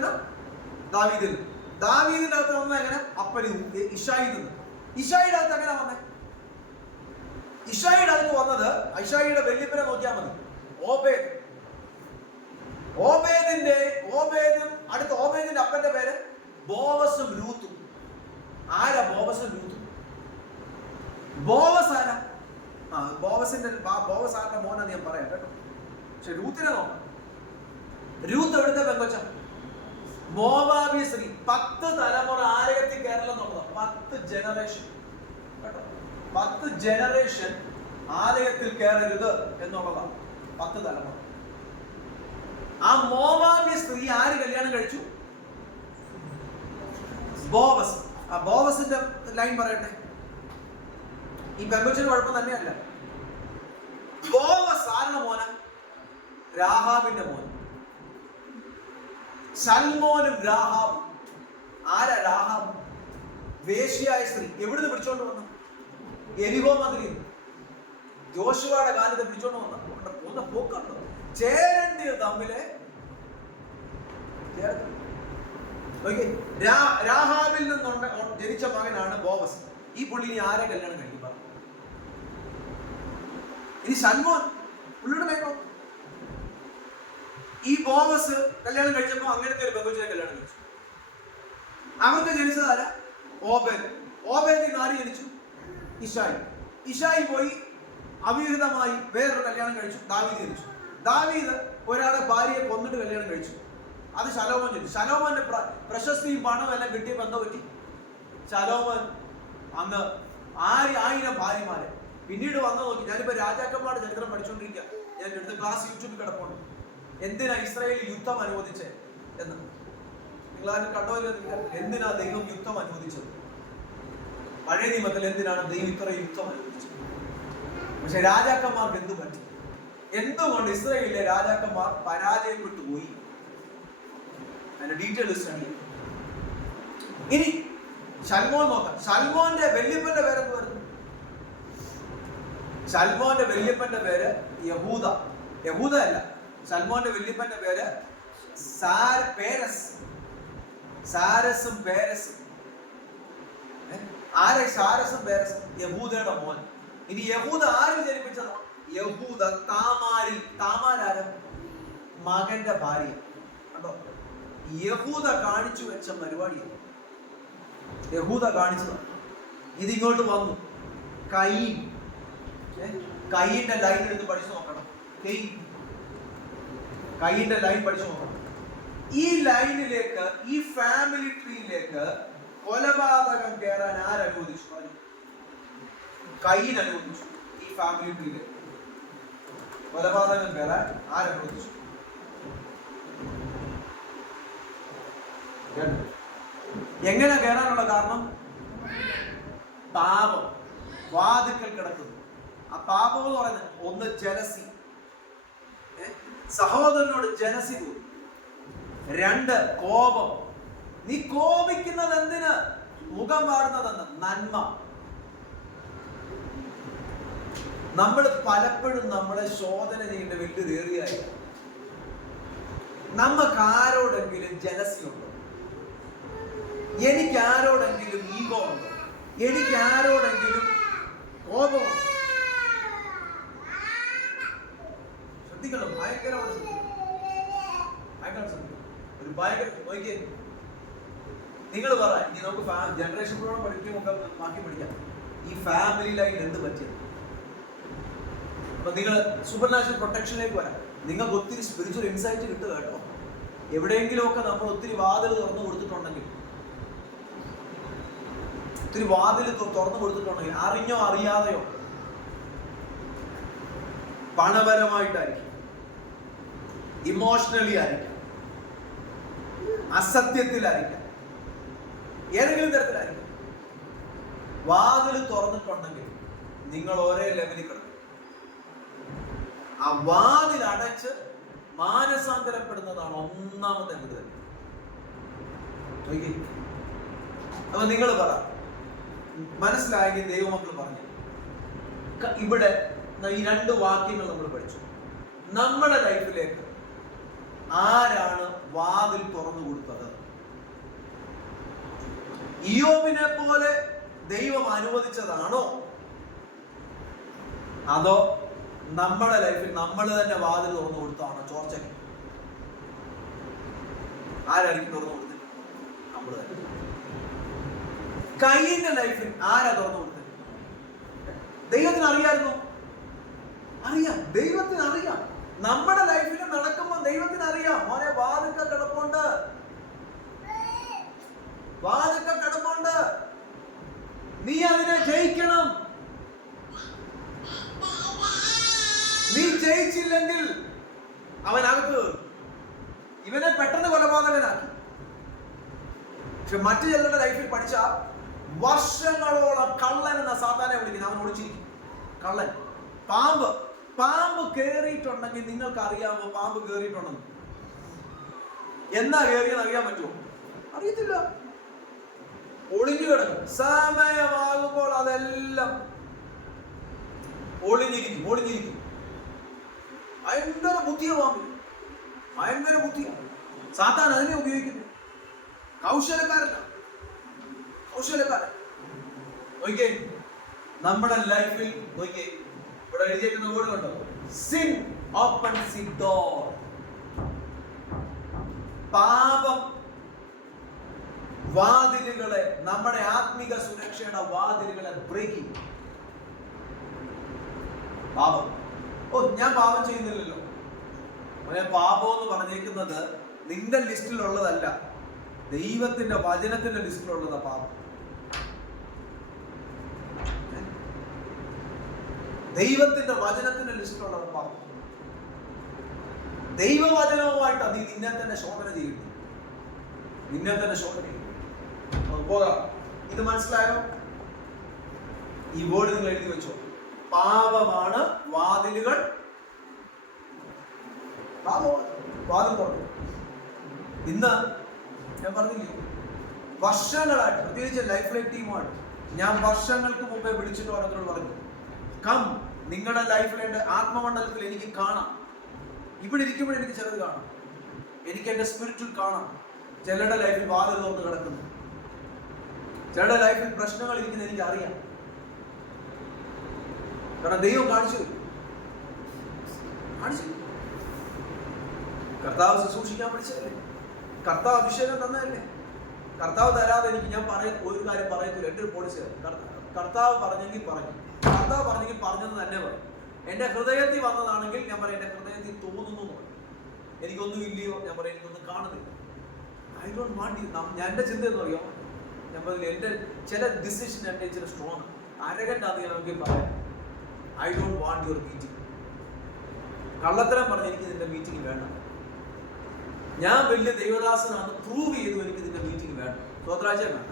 ദാവീദിന്റെ അകത്ത് വന്ന എങ്ങനെ അപ്പന് ഇശായിയുടെ അകത്ത് എങ്ങനെ വന്നേ? ഇശായിയുടെ അകത്ത് വന്നത് ഇശായിയുടെ വല്യപ്പനെ നോക്കിയാൽ മതി. അടുത്ത ഓബേദിന്റെ അപ്പന്റെ പേര് ബോവസും രൂത്തും. ആരാ ബോവസും രൂത്തും? ബോവസ് ആരാ? ബോവസ് ആരുടെ മോനാന്ന് ഞാൻ പറയാം കേട്ടോ. പക്ഷെ രൂത്തിനെ നോക്കാം. രൂത്ത് എവിടുത്തെ പെങ്കൊച്ച? മോവാബി സ്ത്രീ. 10 തലമുറ ആലയത്തിൽ കയറലെന്നുള്ളതാണ്. 10 ജനറേഷൻ കേട്ടോ. 10 ജനറേഷൻ ആലയത്തിൽ കയറരുത് എന്നുള്ളതാണ്. 10 തലമുറ. ആ മോവാബി സ്ത്രീ ആര് കല്യാണം കഴിച്ചു? ബോവസ്. ആ ബോവസിന്റെ ലൈൻ പറയട്ടെ. ഈ പെങ്കൊച്ചിന് കുഴപ്പം തന്നെയല്ല. ബോവസ് ആരുടെ മോന? രാഹാബിന്റെ മോൻ. സൽമോനും രാഹാബും. ആരാ രാഹാബ്? വേശ്യായ സ്ത്രീ. എവിടുന്ന് പിടിച്ചോണ്ട് വന്നു? എരിഹോ മതിൽ. ജോഷുവയുടെ കാലത്ത് പിടിച്ചോണ്ട് വന്ന പോക്കുണ്ടോ? ചേരണ്ടിയോ തമ്മില്? രാഹാബിൽ നിന്നുണ്ട് ജനിച്ച മകനാണ് ബോവസ്. ഈ പുള്ളി ഇനി ആരെ കല്യാണം കഴിക്കും? ഇനി സൽമോൻ പുള്ളിയുടെ മേക്കോ. ഈ ബോവസ് കല്യാണം കഴിച്ചപ്പോ അങ്ങനത്തെ ഒരു പെങ്കൊച്ചിനെ കല്യാണം കഴിച്ചു. അവർക്ക് ജനിച്ചതാര? ഓബേദ്. ഓബേദിൽ ആര് ജനിച്ചു? ഇശായി. ഇശായി പോയി അവിഹിതമായി വേറൊരു കല്യാണം കഴിച്ചു. ദാവീദ് ജനിച്ചു. ദാവീദ് ഒരാളെ ഭാര്യയെ കൊന്നിട്ട് കല്യാണം കഴിച്ചു. അത് ശലോമോൻ ജനിച്ചു. ശലോമോന്റെ പ്രശസ്തിയും പണവും എല്ലാം കിട്ടിയപ്പോ എന്താ പറ്റി? ശലോമോൻ അന്ന് 1000 ഭാര്യമാരെ പിന്നീട് വന്നു നോക്കി. ഞാനിപ്പോ രാജാക്കന്മാരുടെ ചരിത്രം പഠിച്ചുകൊണ്ടിരിക്കുക. ഞാൻ എടുത്ത ക്ലാസ് യൂട്യൂബിൽ കിടപ്പുണ്ട്. എന്തിനാ ഇസ്രായേൽ യുദ്ധം അനുവദിച്ചത് എന്ന് നിങ്ങളാരും കണ്ടോല്ലോ? എന്തിനാ ദൈവം യുദ്ധം അനുവദിച്ചത്? പഴയ നിയമത്തിൽ എന്തിനാണ് ദൈവം ഇത്ര യുദ്ധം അനുവദിച്ചത്? പക്ഷെ രാജാക്കന്മാർക്ക് എന്തു പറ്റി? എന്തുകൊണ്ട് ഇസ്രായേലിലെ രാജാക്കന്മാർ പരാജയപ്പെട്ടു പോയി? അതിന്റെ ഡീറ്റെയിൽ സ്റ്റഡി. ഇനി സൽമോൻ നോക്കാം. സൽമോന്റെ വല്യപ്പന്റെ പേരെന്ന് പറയുന്നത്? സൽമോന്റെ വല്യപ്പന്റെ പേര് യഹൂദ. യഹൂദ അല്ല, സൽമോന്റെ വല്യപ്പന്റെ പേര് പേരസ്. സാരസും പേരസും. ആരെ സാരസും പേരസും? യഹൂദയുടെ മോൻ. ഇനി യഹൂദ ആരിൽ ജനിപ്പിച്ചത്? യഹൂദ താമാരിൽ. താമാരാര? മകന്റെ ഭാര്യ. കണ്ടോ? യഹൂദ കാണിച്ചു വെച്ച പരിപാടിയാണ്. യഹൂദ കാണിച്ചതാണ്. ഇതിങ്ങോട്ട് വന്നു. കൈയിന്റെ ലൈൻ എടുത്ത് പഠിച്ചു നോക്കണം. കൈയിന്റെ ലൈൻ പഠിച്ചു നോക്കണം. ഈ ലൈനിലേക്ക്, ഈ ഫാമിലി ട്രീയിലേക്ക് കൊലപാതകം കയറാൻ ആരനുവദിച്ചു? കൈയിന് അനുവദിച്ചു. ഈ ഫാമിലി ട്രീയിലേക്ക് കൊലപാതകം കയറാൻ ആരനുവദിച്ചു? എങ്ങനെ കയറാനുള്ള കാരണം? പാപം വാതിക്കൽ കിടക്കുന്നു. ആ പാപം എന്ന് പറയുന്നത് ഒന്ന് ജലസി, സഹോദരനോട് ജലസി പോയി. 2 കോപം. നീ കോപിക്കുന്നത് എന്തിന്? മുഖം വാടുന്നതെന്ന്. നന്മ. നമ്മൾ പലപ്പോഴും നമ്മളെ ശോധന ചെയ്യേണ്ട വലിയൊരേറിയായി. നമുക്ക് ആരോടെങ്കിലും ജലസി ഉണ്ടോ? എനിക്ക് ആരോടെങ്കിലും ഈഗോ ഉണ്ടോ? എനിക്ക് ആരോടെങ്കിലും കോപമുണ്ടോ? ശ്രദ്ധിക്കണം. ഭയങ്കരമാണ് ശ്രദ്ധിക്കണം. ഒരു ഭയങ്കര നോക്കിയേ. നിങ്ങൾ പറ, ഇനി നമുക്ക് ജനറേഷൻ പ്രോഗ്രാം പഠിക്കുമ്പോൾ ബാക്കി പഠിക്കാം. ഈ ഫാമിലി ലൈൻ എന്ത് പറ്റിയത്? അപ്പൊ നിങ്ങൾ സൂപ്പർ നാച്ചുറൽ പ്രൊട്ടക്ഷനിലേക്ക് വരാം. നിങ്ങൾക്ക് ഒത്തിരി സ്പിരിച്വൽ ഇൻസൈറ്റ് കിട്ടുക കേട്ടോ. എവിടെയെങ്കിലുമൊക്കെ നമ്മൾ ഒത്തിരി വാതിൽ തുറന്നു കൊടുത്തിട്ടുണ്ടെങ്കിൽ, ഒത്തിരി വാതിൽ തുറന്നു കൊടുത്തിട്ടുണ്ടെങ്കിൽ, അറിഞ്ഞോ അറിയാതെയോ, പണപരമായിട്ടായിരിക്കും, ഇമോഷണലി ആയിരിക്കാം, അസത്യത്തിലായിരിക്കാം, ഏതെങ്കിലും തരത്തിലായിരിക്കും, വാതിൽ തുറന്നിട്ടുണ്ടെങ്കിൽ നിങ്ങൾ ഒരേ ലെവലിൽ കിടക്കും. ആ വാതിൽ അടച്ച് മാനസാന്തരപ്പെടുന്നതാണ് ഒന്നാമത്തെ വിധം. അപ്പൊ നിങ്ങൾ പറ, മനസ്സിലായെങ്കിൽ ദൈവമക്കൾ പറഞ്ഞു. ഇവിടെ ഈ 2 വാക്യങ്ങൾ നമ്മൾ പഠിച്ചു. നമ്മുടെ ലൈഫിലേക്ക് ആരാണ് വാതിൽ തുറന്നു കൊടുത്തത്? ഇയ്യോബിനെ പോലെ ദൈവം അനുവദിച്ചതാണോ, അതോ നമ്മുടെ ലൈഫിൽ നമ്മൾ തന്നെ വാതിൽ തുറന്നു കൊടുത്താണോ? ചോർച്ചയ്ക്ക് ആരായിരിക്കും തുറന്നു കൊടുത്തത്? നമ്മൾ തന്നെ. കയ്യിന്റെ ലൈഫിൽ ആരാ തുറന്നു കൊടുത്തത്? ദൈവത്തിന് അറിയാമായിരുന്നു? അറിയാം, ദൈവത്തിന് അറിയാം. നമ്മുടെ ലൈഫിൽ നടക്കുമ്പോൾ ദൈവത്തിന് അറിയാം. മോനെ, വാതിൽക്ക കിടപ്പുണ്ട്, വാതിൽക്ക കിടപ്പുണ്ട്, നീ അതിനെ ജയിക്കണം. നീ ജയിച്ചില്ലെങ്കിൽ അവനകത്ത് ഇവനെ പെട്ടെന്ന് കൊലപാതകനാക്കി. പക്ഷെ മറ്റു ചിലരുടെ ലൈഫിൽ പഠിച്ച വർഷങ്ങളോളം കള്ളൻ എന്ന സാത്താനെ വിളിക്കുന്നത് അവൻ ഒളിച്ചിരിക്കും. കള്ളൻ, പാമ്പ്, പാമ്പ് കേറിയിട്ടുണ്ടെങ്കിൽ നിങ്ങൾക്ക് അറിയാമോ പാമ്പ് കേറിയിട്ടുണ്ടെന്ന്? എന്നാ കേറിയെന്ന് അറിയാൻ പറ്റുമോ? അറിയത്തില്ല. ഒളിഞ്ഞു കിടക്കും. സമയമാകുമ്പോൾ അതെല്ലാം ഒളിഞ്ഞിരിക്കും, ഒളിഞ്ഞിരിക്കും. ഭയങ്കര ബുദ്ധിയാണ്, ഭയങ്കര ബുദ്ധിയാണ്. സാത്താൻ അതിനെ ഉപയോഗിക്കുന്നു. കൗശലക്കാരനാണ്, കൗശലക്കാരൻ. നോക്കിയേ, നമ്മുടെ ലൈഫിൽ നോക്കിയേ, ഇവിടെ എഴുതിയിരിക്കുന്ന വേർഡ് കണ്ടോ? Sin opens the door. പാപം വാതിലുകളെ, നമ്മുടെ ആത്മിക സുരക്ഷയുടെ വാതിലുകളെ ബ്രേക്ക് ചെയ്യും. പാപം, ഓ ഞാൻ പാപം ചെയ്യുന്നില്ലല്ലോ. പാപം എന്ന് പറഞ്ഞേക്കുന്നത് നിന്റെ ലിസ്റ്റിലുള്ളതല്ല, ദൈവത്തിന്റെ വചനത്തിന്റെ ലിസ്റ്റിലുള്ളതാ പാപം. ദൈവത്തിന്റെ വചനത്തിന്റെ ലിസ്റ്റിലുള്ളത് പാപം. ദൈവവചനവുമായിട്ടാണ് നീ നിന്നെ തന്നെ ശോധന ചെയ്യുന്നത്, നിന്നെ തന്നെ ശോധന ചെയ്യും. പോകാം. ഇത് മനസ്സിലായോ? ഈ വേർഡ് നിങ്ങൾ എഴുതി വെച്ചോ. പാപമാണ് വാതിലുകൾ, വാതിൽ തുറന്നു. ഇന്ന് ഞാൻ പറഞ്ഞില്ലേ, വർഷങ്ങളായിട്ട്, പ്രത്യേകിച്ച് ലൈഫ് ലൈഫ് ടീമാണ്, ഞാൻ വർഷങ്ങൾക്ക് മുമ്പേ വിളിച്ചിട്ട് ഓരോരുത്തരോട് പറഞ്ഞു, കം, നിങ്ങളുടെ ലൈഫിലെ ആത്മമണ്ഡലത്തിൽ എനിക്ക് കാണാം. ഇവിടെ ഇരിക്കുമ്പോൾ എനിക്ക് ചിലത് കാണാം, എനിക്ക് എൻ്റെ സ്പിരിറ്റിൽ കാണാം. ചിലരുടെ ലൈഫിൽ വാതിൽ തുറന്ന് കിടക്കുന്നു, ചിലരുടെ ലൈഫിൽ പ്രശ്നങ്ങൾ ഇരിക്കുന്നത് എനിക്ക് അറിയാം. കാരണം ദൈവം കാണിച്ചു. കർത്താവ് ശുശ്രൂഷിക്കാൻ പഠിച്ചതല്ലേ, കർത്താവ് അഭിഷേകം തന്നതല്ലേ. കർത്താവ് തരാതെ എനിക്ക് ഞാൻ ഒരു കാര്യം പറയത്തില്ല. എൻ്റെ ഒരു പോളിസി, കർത്താവ് പറഞ്ഞെങ്കിൽ പറഞ്ഞു, കർത്താവ് പറഞ്ഞെങ്കിൽ പറഞ്ഞത് തന്നെ പറയും. എൻ്റെ ഹൃദയത്തിൽ വന്നതാണെങ്കിൽ ഞാൻ പറയും എൻ്റെ ഹൃദയത്തിൽ തോന്നുന്നു. എനിക്കൊന്നും ഇല്ലയോ ഞാൻ പറയും എനിക്കൊന്നും കാണുന്നില്ല. I don't want you. ഞാൻ എൻ്റെ ചിന്ത എന്ന് അറിയാമോ, ഞാൻ പറഞ്ഞില്ല, എൻ്റെ ചില ഡിസിഷൻ എൻ്റെ ഇച്ചിരി സ്ട്രോങ്, അരകൻ്റെ അത് നമുക്ക് പറയാം. I don't want your meeting. കള്ളത്തരം പറഞ്ഞ് എനിക്ക് നിന്റെ മീറ്റിംഗ് വേണം. ഞാൻ വലിയ ദൈവദാസനാണ് പ്രൂവ് ചെയ്തു എനിക്ക് നിന്റെ മീറ്റിംഗ് വേണം. സ്വത്രാജ്യം വേണ്ട.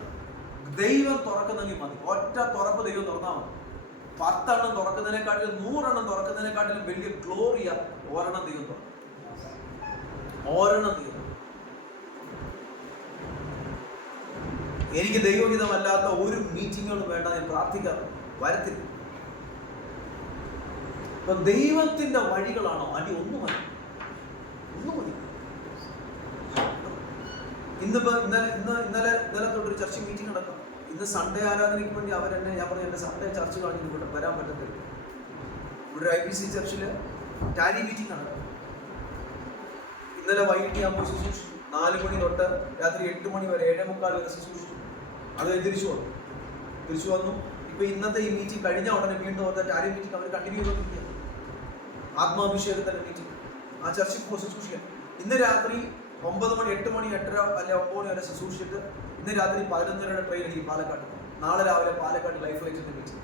ദൈവം തുറക്കുന്നെങ്കിൽ മതി. ഒറ്റ തുറപ്പ് ദൈവം തുറന്നാൽ മതി. 10 എണ്ണം തുറക്കുന്നതിനെക്കാട്ടിലും 100 എണ്ണം തുറക്കുന്നതിനെക്കാട്ടിലും വലിയ ഗ്ലോറിയ ഒരെണ്ണം ദൈവം തുറക്കും. ഒരെണ്ണം ദൈവം. എനിക്ക് ദൈവഹിതമല്ലാത്ത ഒരു മീറ്റിങ്ങുകളും വേണ്ട, ഞാൻ പ്രാർത്ഥിക്കാറ് വരത്തില്ല. അപ്പൊ ദൈവത്തിന്റെ വഴികളാണോ അടി? ഒന്നു മതി, ഒന്നു മതി. ഇന്നലെ തൊട്ടൊരു ചർച്ച മീറ്റിംഗ് നടക്കാം. ഇന്ന് സൺഡേ ആരാധനയ്ക്ക് വേണ്ടി അവരെന്നെ, ഞാൻ പറഞ്ഞു എൻ്റെ സൺഡേ ചർച്ച കാണിച്ചിട്ട് വരാൻ പറ്റത്തില്ല. ഇവിടെ IPC ചർച്ചില് ടാരി മീറ്റിംഗ് നടക്കാം. ഇന്നലെ വൈകിട്ട് ഞാൻ പോയി ശുശ്രൂഷിച്ചു. 4 മണി തൊട്ട് രാത്രി 8 മണി വരെ 7:45 വരെ ശുശ്രൂഷിച്ചു. അത് തിരിച്ചു വന്നു. ഇപ്പൊ ഇന്നത്തെ ഈ മീറ്റിംഗ് കഴിഞ്ഞ ഉടനെ വീണ്ടും ടാരി മീറ്റിംഗ് അവർ കണ്ടിന്യൂ ചെയ്തോണ്ടിരിക്കുക. ആത്മാഭിഷേകത്തിന്റെ മീറ്റിംഗ് ആ ചർച്ചിൽ പോയി ശുശ്രൂഷിക്കാം. ഇന്ന് രാത്രി 9 മണി 8 മണി 8:30 അല്ലെ 9 മണി വരെ ശുശ്രൂഷിച്ചിട്ട് ഇന്ന് രാത്രി 11:30 ട്രെയിൻ എനിക്ക് പാലക്കാട്. നാളെ രാവിലെ പാലക്കാട് ലൈഫ് ലൈറ്റിന്റെ മീറ്റിംഗ്.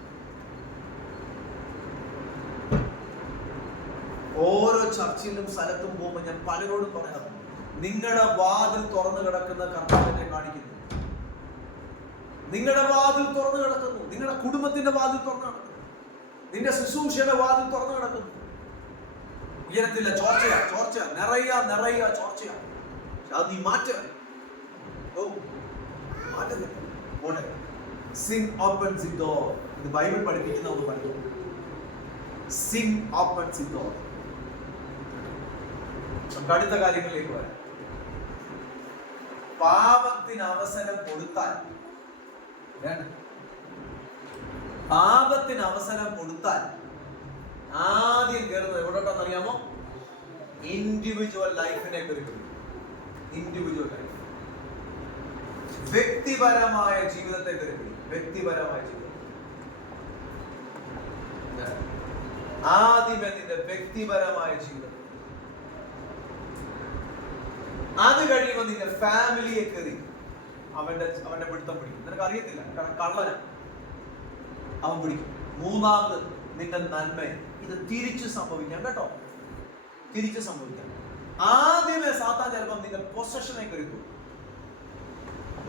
ഓരോ ചർച്ചിലും സ്ഥലത്തും പോകുമ്പോൾ ഞാൻ പലരോടും പറയാം, നിങ്ങളുടെ വാതിൽ തുറന്നു കിടക്കുന്ന കർത്താവിനെ കാണിക്കുന്നു. നിങ്ങളുടെ വാതിൽ തുറന്നു കിടക്കുന്നു. നിങ്ങളുടെ കുടുംബത്തിന്റെ വാതിൽ തുറന്നു കിടക്കുന്നു. നിന്റെ ശുശ്രൂഷയുടെ വാതിൽ തുറന്നു കിടക്കുന്നു. ഉയരത്തില്ല, ചോർച്ച നിറയ ചോർച്ചയാ. അത് നീ മാറ്റുന്നില്ല. Sin opens the door. ഇത് ബൈബിൾ പഠിപ്പിക്കുന്ന ഒന്ന് പഠിക്കും. Sin opens the door. നമുക്ക് അടുത്ത കാര്യങ്ങളിലേക്ക് വരാം. പാപത്തിന് അവസരം കൊടുത്താൽ ആദ്യം കയറുന്നത് എവിടോട്ടാന്ന് അറിയാമോ? ഇൻഡിവിജ്വൽ ലൈഫിനെ കയറി. ഇൻഡിവിജ്വൽ ലൈഫ്, വ്യക്തിപരമായ ജീവിതത്തെ കയറി. വ്യക്തിപരമായ ജീവിതം ആദ്യമേ നിന്റെ വ്യക്തിപരമായ ജീവിതം. അത് കഴിയുമ്പോൾ നിന്റെ ഫാമിലിയെ കയറി അവന്റെ പിടുത്തം പിടിക്കും. നിനക്ക് അറിയത്തില്ല, കാരണം കള്ളന അവൻ പിടിക്കും. മൂന്നാമത് നിന്റെ നന്മയെ. ഇത് തിരിച്ചു സംഭവിക്കാം കേട്ടോ, തിരിച്ചു സംഭവിക്കാം. ആദ്യമേ സാത്താൻ ചിലപ്പോൾ നിന്റെ പൊസഷനെ കരുതും.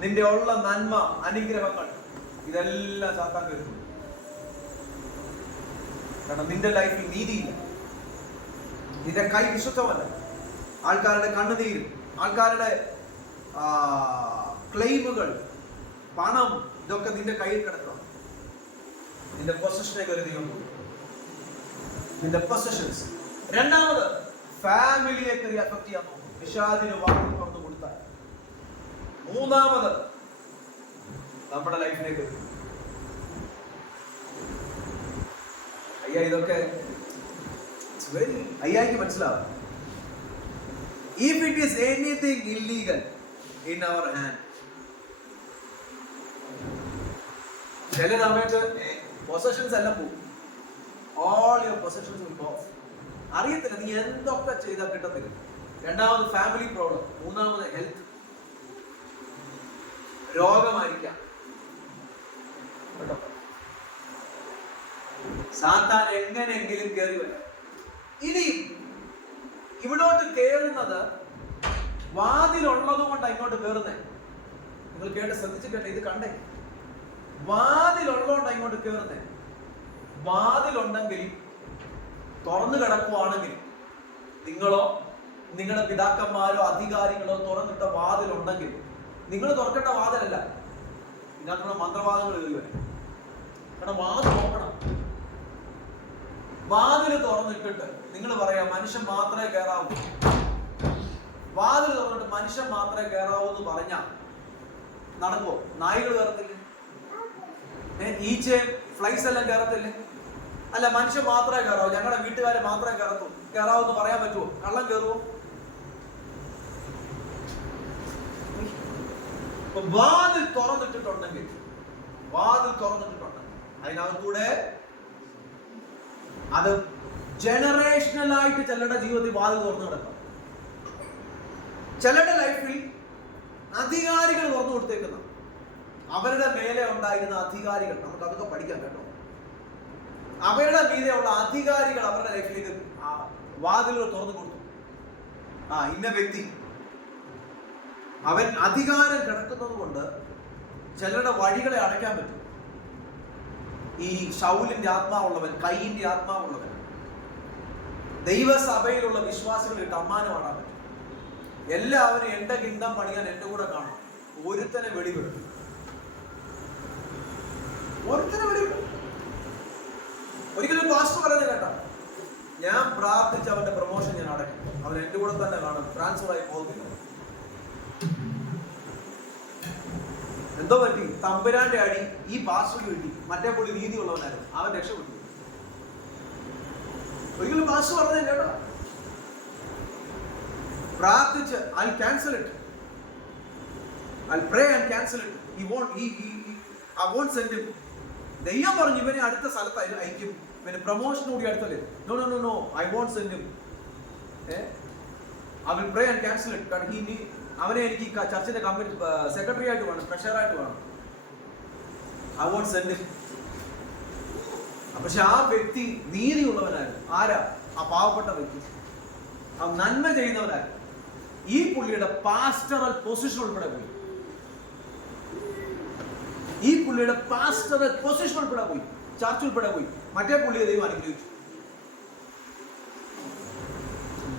നിന്റെ ഉള്ള നന്മ, അനുഗ്രഹങ്ങൾ ഇതെല്ലാം സാത്താൻ കരുതും. കാരണം നിന്റെ ലൈഫിൽ നീതിയില്ല, നിന്റെ കൈ വിശുദ്ധമല്ല. ആൾക്കാരുടെ കണ്ണുനീര്, ആൾക്കാരുടെ ക്ലെയിമുകൾ, പണം, ഇതൊക്കെ നിന്റെ കയ്യിൽ കിടക്കണം. നിന്റെ പൊസഷനെ കരുതിയുള്ളൂ, നിന്റെ പൊസഷൻസ്. രണ്ടാമത് ഫാമിലിയെ കയറി അഫക്ട് ചെയ്യാൻ നോക്കും. പിശാചിന് വാക്ക് തുറന്നു കൊടുത്താൽ. മൂന്നാമത് നമ്മുടെ ലൈഫിനെ കയറി. ഇതൊക്കെ അയ്യായിക്ക് മനസ്സിലാവും. If it is anything illegal in our hand, ചില സമയത്ത് പൊസഷൻസ് എല്ലാം പോകും. All your possessions will go off. അറിയത്തില്ല നീ എന്തൊക്കെ ചെയ്താൽ കിട്ടത്തില്ല. രണ്ടാമത് ഫാമിലി പ്രോബ്ലം. മൂന്നാമത് ഹെൽത്ത്, രോഗമായിരിക്കാം. സാത്താൻ എങ്ങനെയെങ്കിലും കയറി വരാം. ഇനിയും ഇവിടോട്ട് കയറുന്നത് വാതിലുള്ളത് കൊണ്ടാണ് ഇങ്ങോട്ട് കയറുന്നേ. നിങ്ങൾ കേട്ട് ശ്രദ്ധിച്ചിട്ടേ, ഇത് കണ്ടേ. വാതിലുള്ളതുകൊണ്ടാണ് ഇങ്ങോട്ട് കയറുന്നേ. വാതിലുണ്ടെങ്കിൽ, തുറന്നു കിടക്കുവാണെങ്കിൽ, നിങ്ങളോ നിങ്ങളുടെ പിതാക്കന്മാരോ അധികാരികളോ തുറന്നിട്ട വാതിലുണ്ടെങ്കിൽ, നിങ്ങൾ തുറക്കേണ്ട വാതിലല്ല. ഇതിനകത്തുള്ള മന്ത്രവാദങ്ങൾ കയറി വരും. കാരണം വാതിൽ നോക്കണം. വാതിൽ തുറന്നിട്ടിട്ട് നിങ്ങൾ പറയാം മനുഷ്യൻ മാത്രമേ കയറാവൂ. വാതിൽ തുറന്നിട്ട് മനുഷ്യൻ മാത്രമേ കയറാവൂ എന്ന് പറഞ്ഞാൽ നടക്കുമോ? നായ്കൾ കയറത്തില്ലേ? ഈച്ചയും ഫ്ലൈസ് എല്ലാം കയറത്തില്ലേ? അല്ല, മനുഷ്യൻ മാത്രമേ കയറാവൂ, ഞങ്ങളുടെ വീട്ടുകാരെ മാത്രമേ കയറാവൂ എന്ന് പറയാൻ പറ്റുമോ? കള്ളം കയറുമോ? വാതിൽ തുറന്നിട്ടുണ്ടെങ്കിൽ അതിനകത്തൂടെ അത് ജനറേഷണൽ ആയിട്ട് ചിലരുടെ ജീവിതത്തിൽ വാതിൽ തുറന്നു കിടക്കാം. ചിലരുടെ ലൈഫിൽ അധികാരികൾ തുറന്നു കൊടുത്തേക്കുന്ന അവരുടെ മേലെ ഉണ്ടായിരുന്ന അധികാരികൾ, നമുക്ക് അതൊക്കെ പഠിക്കാം കേട്ടോ. അവരുടെ മീതെയുള്ള അധികാരികൾ അവരുടെ ലൈഫിലേക്ക് വാതിലുകൾ തുറന്നു കൊടുത്തു. ഇന്ന വ്യക്തി അവൻ അധികാരം കിടക്കുന്നത് കൊണ്ട് ചിലരുടെ വഴികളെ അടയ്ക്കാൻ പറ്റും. ഈ ശൗലിന്റെ ആത്മാവുള്ളവൻ, കയ്യിന്റെ ആത്മാവുള്ളവൻ ദൈവസഭയിലുള്ള വിശ്വാസികളിട്ട് അമ്മാനമാടാൻ പറ്റും. എല്ലാവരും എന്റെ കിങ്ഡം പണിയാൻ എന്റെ കൂടെ കാണും. ഒരുത്തനെ വെടിവിടും. ഒരിക്കലും പാസ്റ്റർ പറയുന്നത് കേട്ടോ, ഞാൻ പ്രാർത്ഥിച്ച് അവന്റെ പ്രൊമോഷൻ ഞാൻ അടയ്ക്കും, അവൻ എന്റെ കൂടെ തന്നെ കാണും, ട്രാൻസ്ഫർ ആയി പോകുന്നില്ല. എന്തോ പറ്റി? തമ്പുരാന്റെ അടി ഈ പാസ്റ്റർക്ക് കിട്ടി. മറ്റേ പുള്ളി നീതിയുള്ളവനായിരുന്നു, അവൻ രക്ഷപ്പെട്ടു. ഒരിക്കലും പാസ്റ്റർ പറഞ്ഞത് കേട്ടോ, പ്രാർത്ഥിച്ച് I cancel it, I'll pray and cancel it. I won't send him. ദൈവം പറഞ്ഞു ഇവനെ അടുത്ത സ്ഥലത്ത് അയക്കും, ഇവന് പ്രൊമോഷൻ കൂടി അടുത്തല്ലേ. No, I won't send him. I will pray and cancel it. കാരണം അവനെ എനിക്ക് ചർച്ചിന്റെ കമ്മിറ്റി സെക്രട്ടറി ആയിട്ട് വേണം, ട്രഷറായിട്ട് വേണം. I won't send him. പക്ഷെ ആ വ്യക്തി നീതിയുള്ളവനായിരുന്നു. ആരാ? ആ പാവപ്പെട്ട വ്യക്തി, ആ നന്മ ചെയ്യുന്നവനായിരുന്നു. ഈ പുള്ളിയുടെ പാസ്റ്ററൽ പൊസിഷൻ ഉൾപ്പെടെ പോയി. ഈ പുള്ളിയുടെ പാസ്റ്ററൽ പൊസിഷൻ ഉൾപ്പെടെ പോയി, ചർച്ച ഉൾപ്പെടെ പോയി. മറ്റേ പുള്ളിയെ ദൈവം അനുഗ്രഹിച്ചു.